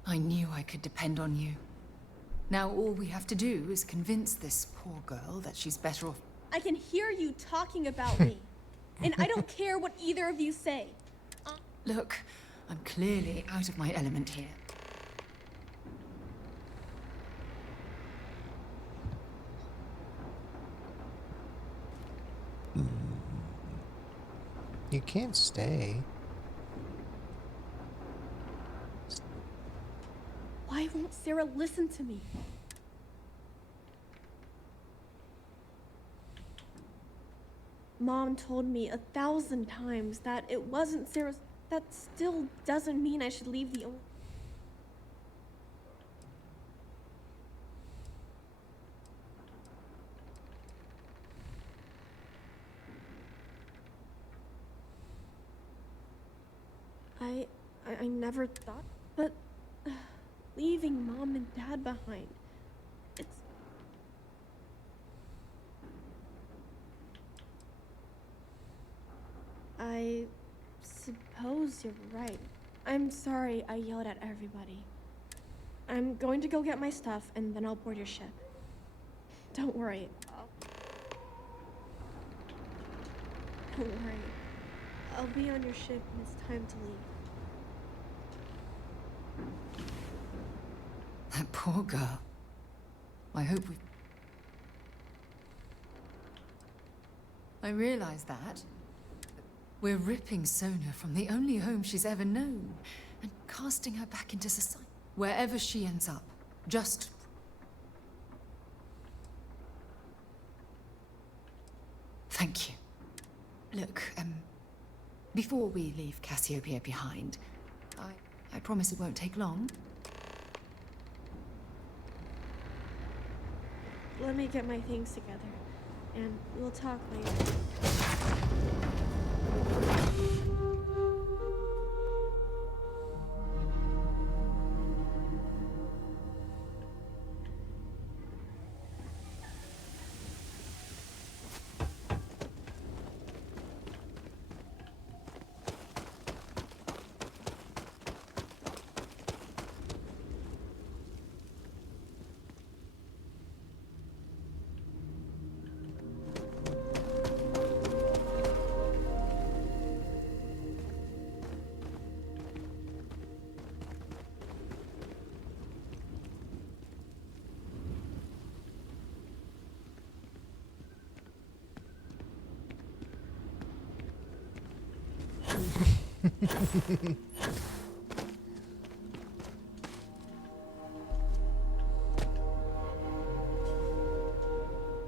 I knew I could depend on you. Now all we have to do is convince this poor girl that she's better off... I can hear you talking about me. And I don't care what either of you say. Look, I'm clearly out of my element here. You can't stay. Why won't Sarah listen to me? Mom told me 1,000 times that it wasn't Sarah's. That still doesn't mean I should leave the. I never thought, but leaving Mom and Dad behind. It's. I suppose you're right. I'm sorry I yelled at everybody. I'm going to go get my stuff and then I'll board your ship. Don't worry. Don't worry. I'll be on your ship when it's time to leave. That poor girl. I hope we... I realize that. We're ripping Sona from the only home she's ever known and casting her back into society. Wherever she ends up, just... Thank you. Look, before we leave Cassiopeia behind, I promise it won't take long. Let me get my things together, and we'll talk later.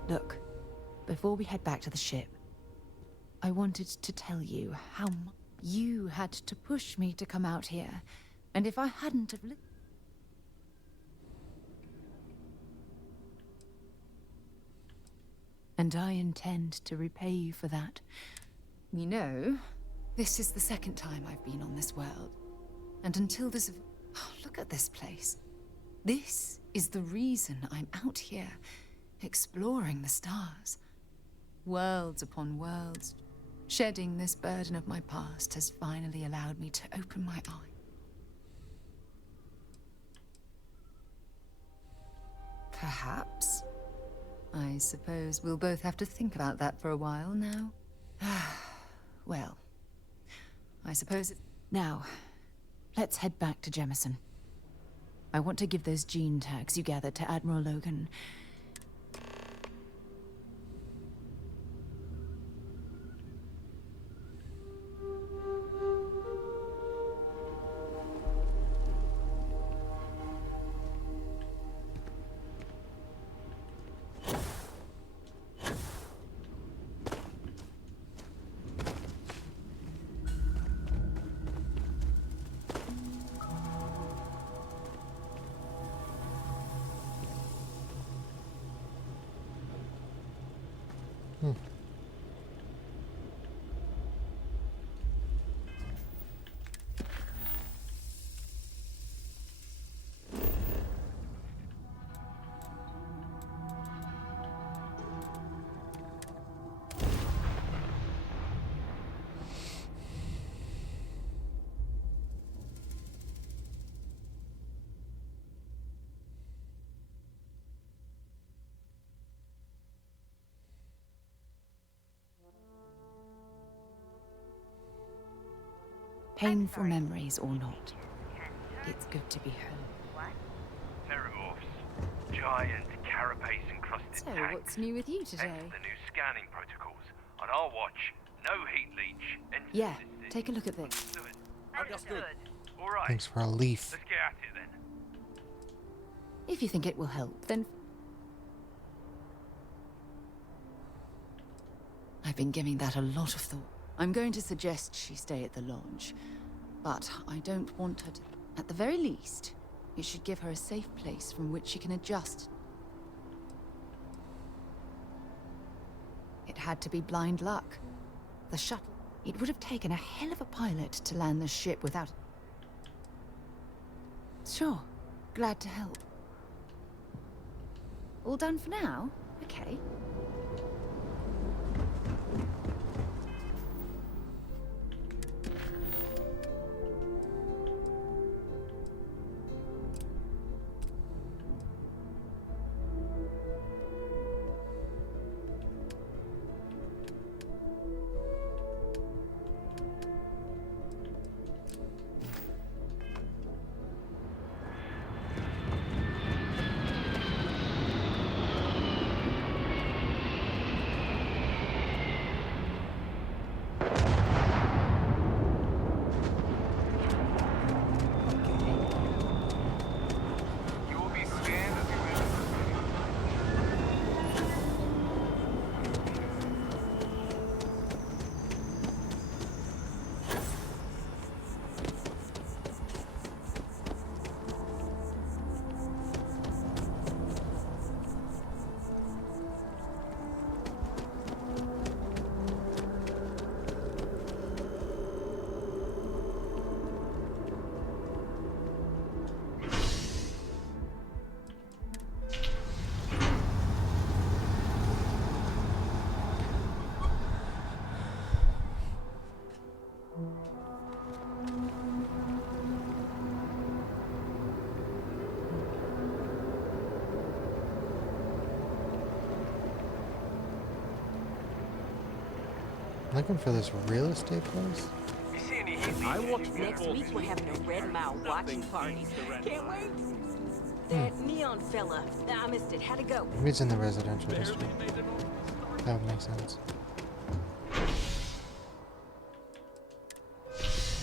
Look, before we head back to the ship, I wanted to tell you how much you had to push me to come out here, and if I hadn't have and I intend to repay you for that. You know, this is the second time I've been on this world, and until this... Oh, look at this place. This is the reason I'm out here, exploring the stars. Worlds upon worlds. Shedding this burden of my past has finally allowed me to open my eye. Perhaps. I suppose we'll both have to think about that for a while now. Well, I suppose it's... Now, let's head back to Jemison. I want to give those gene tags you gathered to Admiral Logan. Painful memories or not, it's good to be home. Ferromorphs, giant carapace-encrusted So, tanks. what's new with you today? Hence the new scanning protocols. On our watch, no heat leach. Yeah, take a look at this. Understood. All right. Thanks for a leaf. Let's get at it then. If you think it will help, then... I've been giving that a lot of thought. I'm going to suggest she stay at the lodge, but I don't want her to. At the very least, it should give her a safe place from which she can adjust. It had to be blind luck. The shuttle. It would have taken a hell of a pilot to land the ship without. Sure. Glad to help. All done for now? Okay. Looking for this real estate place? Next week we're having a Red Mile watching party. Can't wait. That neon fella. I missed it. How'd it go? Maybe it's in the residential district. That would make sense.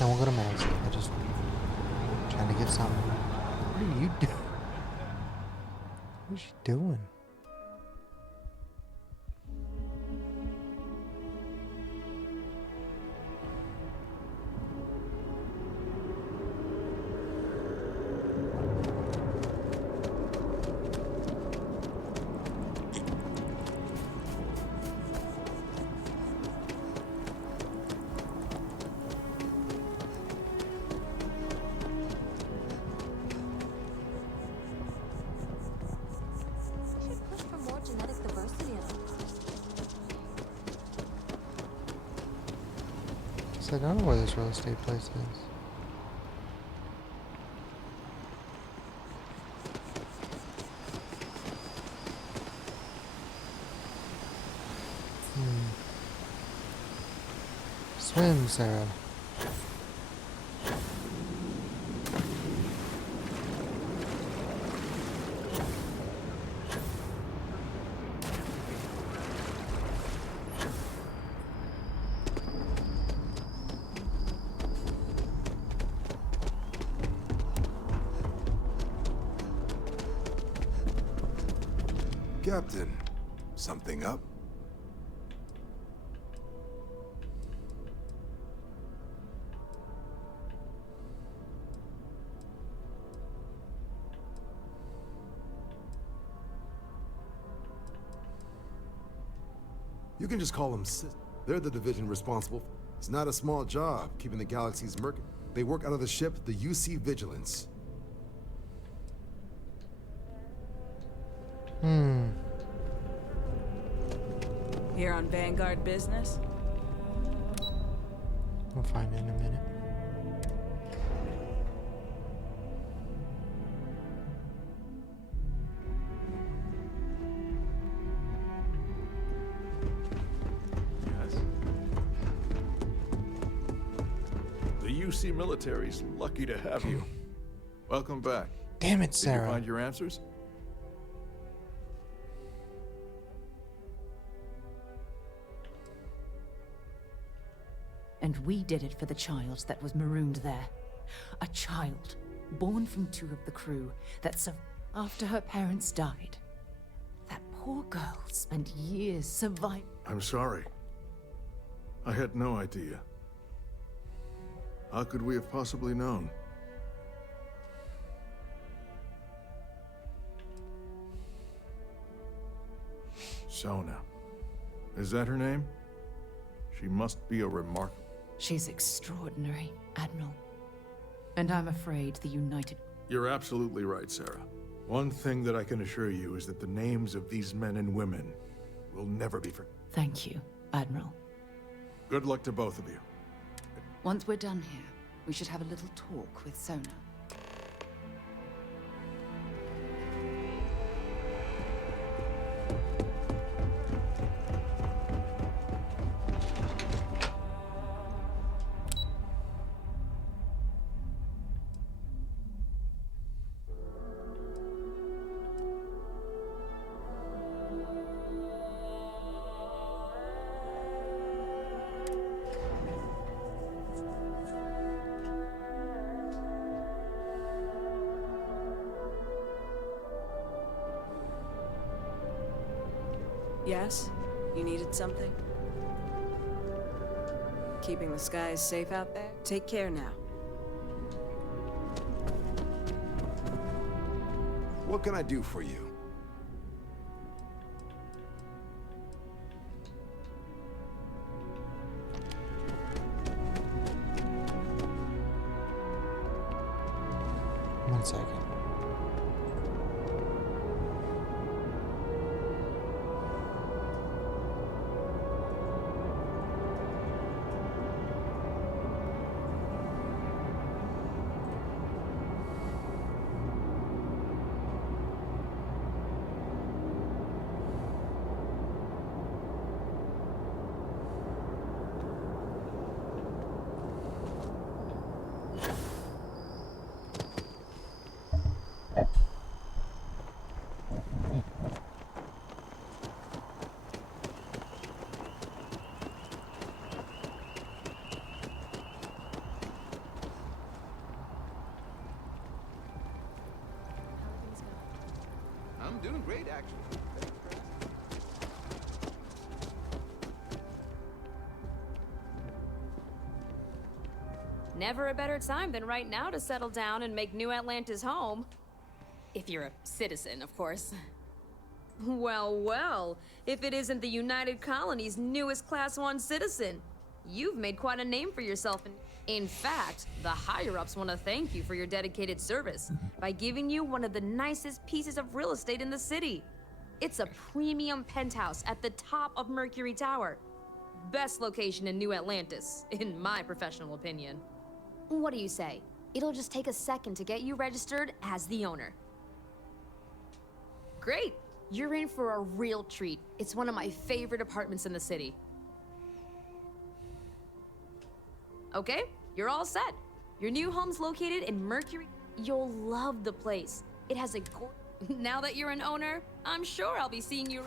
Now we'll go to Madison. I just trying to get something. What are you doing? What is she doing? So I don't know where this real estate place is. Swim, Sarah. Captain, something up? You can just call them They're the division responsible. It's not a small job, keeping the galaxy's murky. They work out of the ship, the UC Vigilance. Here on Vanguard business? We'll find it in a minute. Yes. The UC military's lucky to have you. Welcome back. Damn it, Sarah. Did you find your answers? And we did it for the child that was marooned there. A child born from two of the crew that after her parents died. That poor girl spent years surviving. I'm sorry. I had no idea. How could we have possibly known? Sona. Is that her name? She must be a remarkable... She's extraordinary, Admiral. And I'm afraid the United... You're absolutely right, Sarah. One thing that I can assure you is that the names of these men and women will never be forgotten. Thank you, Admiral. Good luck to both of you. Once we're done here, we should have a little talk with Sona. Yes? You needed something? Keeping the skies safe out there? Take care now. What can I do for you? One second. I'm doing great, actually. Never a better time than right now to settle down and make New Atlantis home. If you're a citizen, of course. Well, well, if it isn't the United Colony's newest Class 1 citizen. You've made quite a name for yourself. In fact, the higher-ups want to thank you for your dedicated service by giving you one of the nicest pieces of real estate in the city. It's a premium penthouse at the top of Mercury Tower. Best location in New Atlantis, in my professional opinion. What do you say? It'll just take a second to get you registered as the owner. Great! You're in for a real treat. It's one of my favorite apartments in the city. Okay, you're all set. Your new home's located in Mercury. You'll love the place. It has a Now that you're an owner, I'm sure I'll be seeing you.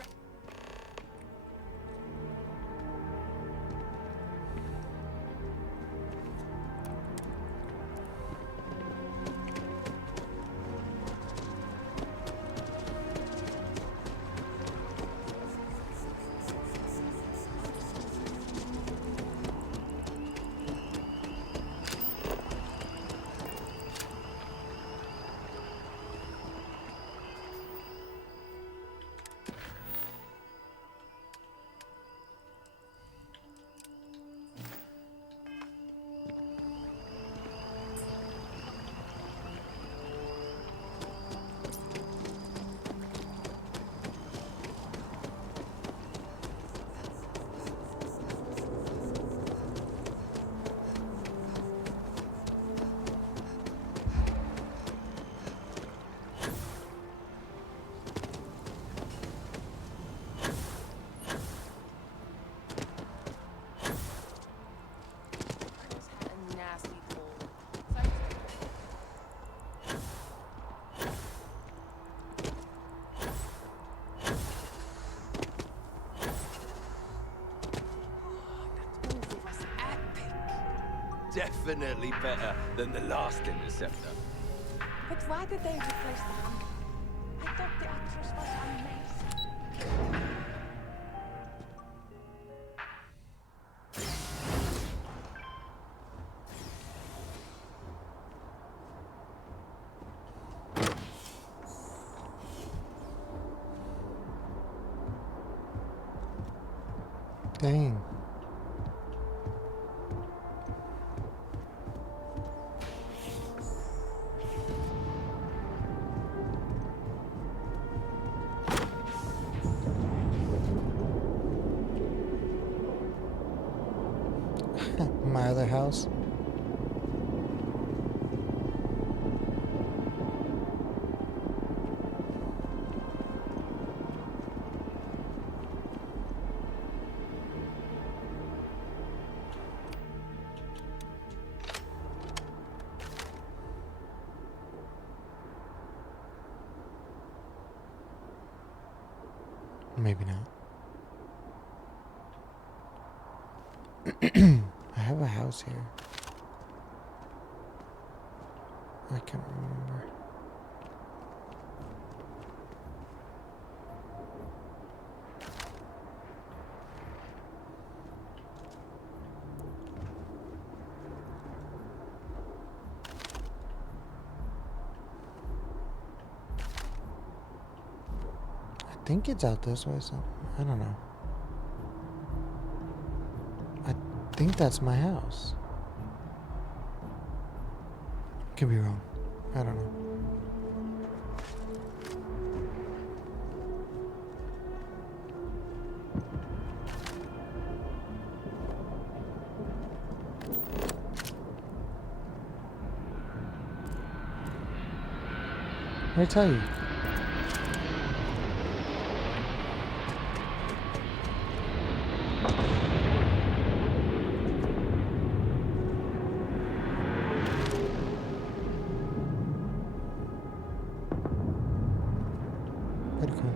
Definitely better than the last Interceptor. But why did they replace the Hump? I thought the actress was amazing. Dang. My other house. Maybe not. I have a house here. I can't remember. I think it's out this way, so I don't know. I think that's my house. Could be wrong. I don't know. What did I tell you? Pretty cool.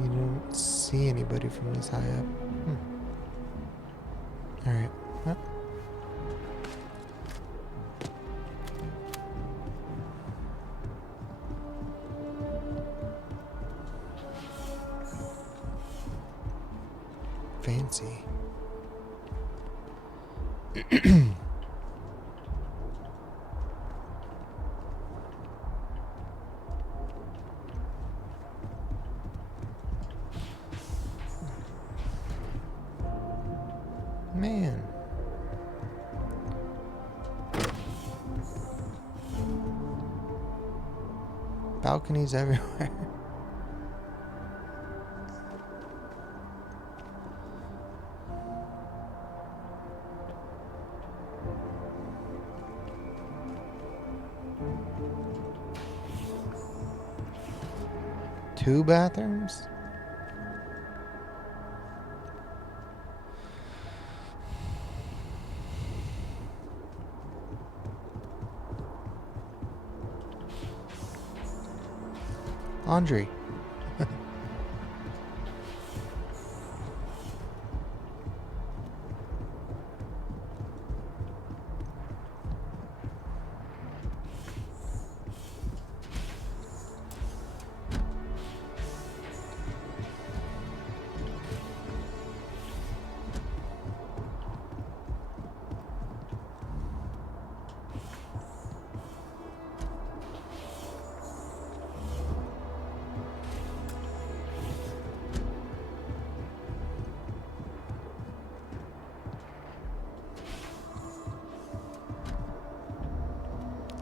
You don't see anybody from this high up. Alright. Well. Fancy. Man. Balconies everywhere. Two bathrooms? Laundry.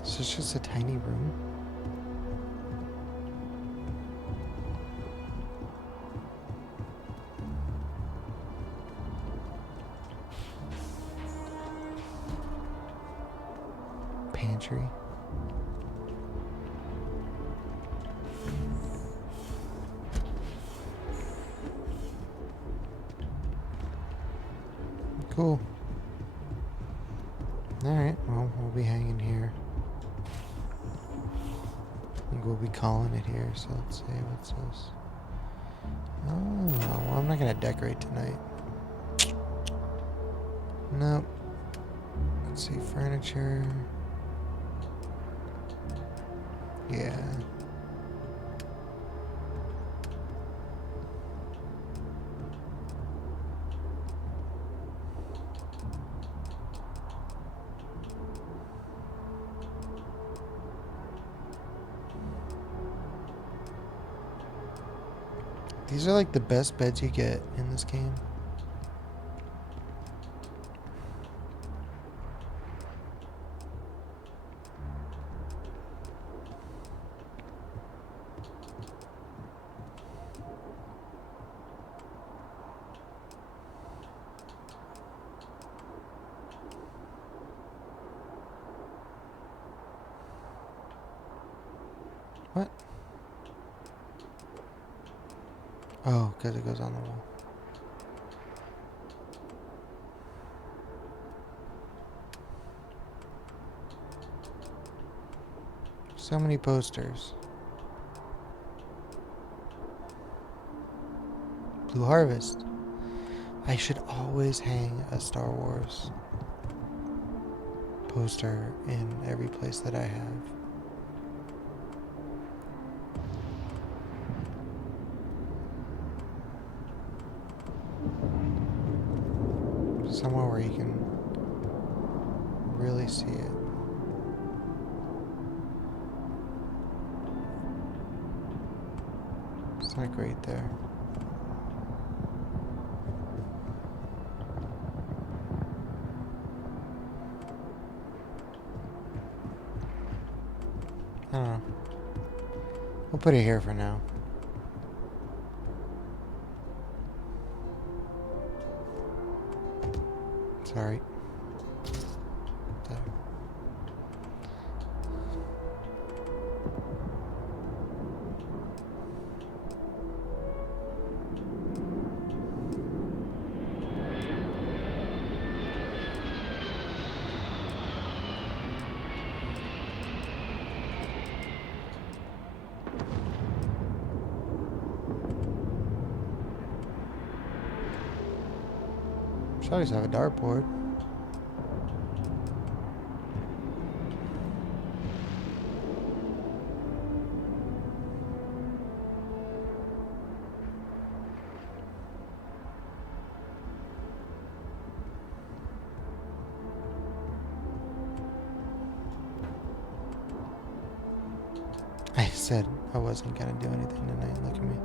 So it's just a tiny room. Pantry. Cool. Alright, well, we'll be hanging here. I think we'll be calling it here, so let's see what's this. Oh, well, I'm not gonna decorate tonight. Nope. Let's see, furniture. Yeah. These are like the best beds you get in this game. What? Oh, because it goes on the wall. So many posters. Blue Harvest. I should always hang a Star Wars poster in every place that I have. Somewhere where you can really see it. It's not great there. I don't know. We'll put it here for now. Sorry. There. Should always have a dartboard. I said I wasn't gonna do anything tonight. Look at me.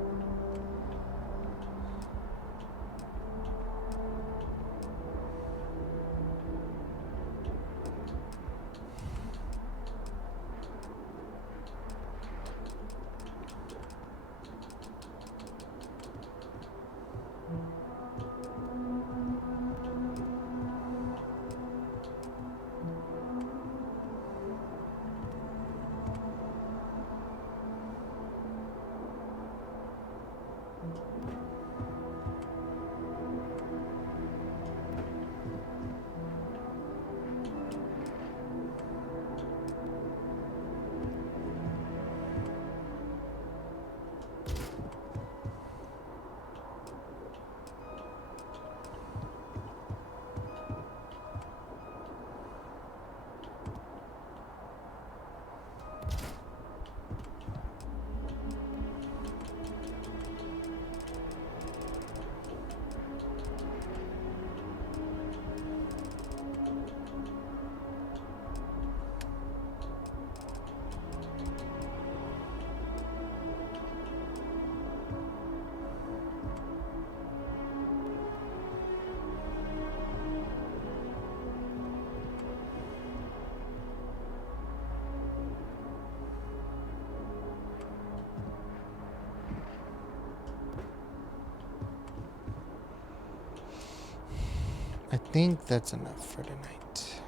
I think that's enough for tonight.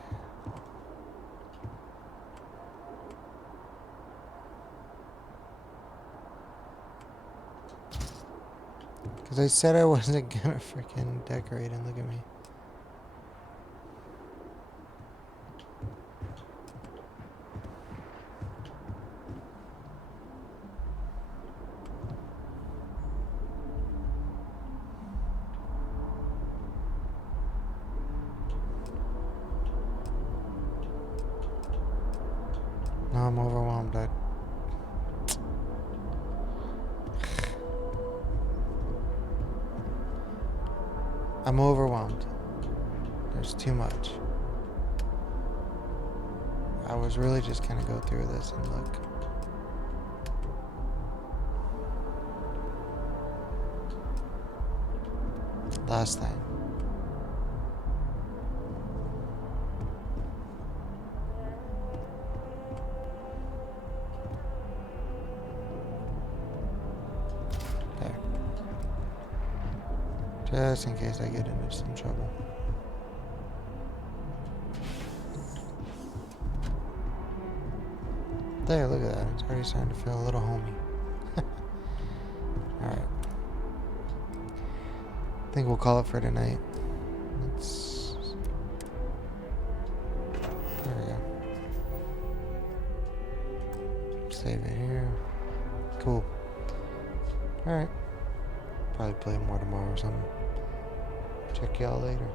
Because I said I wasn't gonna freaking decorate, and look at me. No, I'm overwhelmed. I'm overwhelmed. There's too much. I was really just gonna go through this and look. Last thing. There. Just in case I get into some trouble. There, look at that. It's already starting to feel a little homey. Alright. I think we'll call it for tonight. Let's... There we go. Save it here. Cool. Alright. Probably play more tomorrow or something. Check y'all later.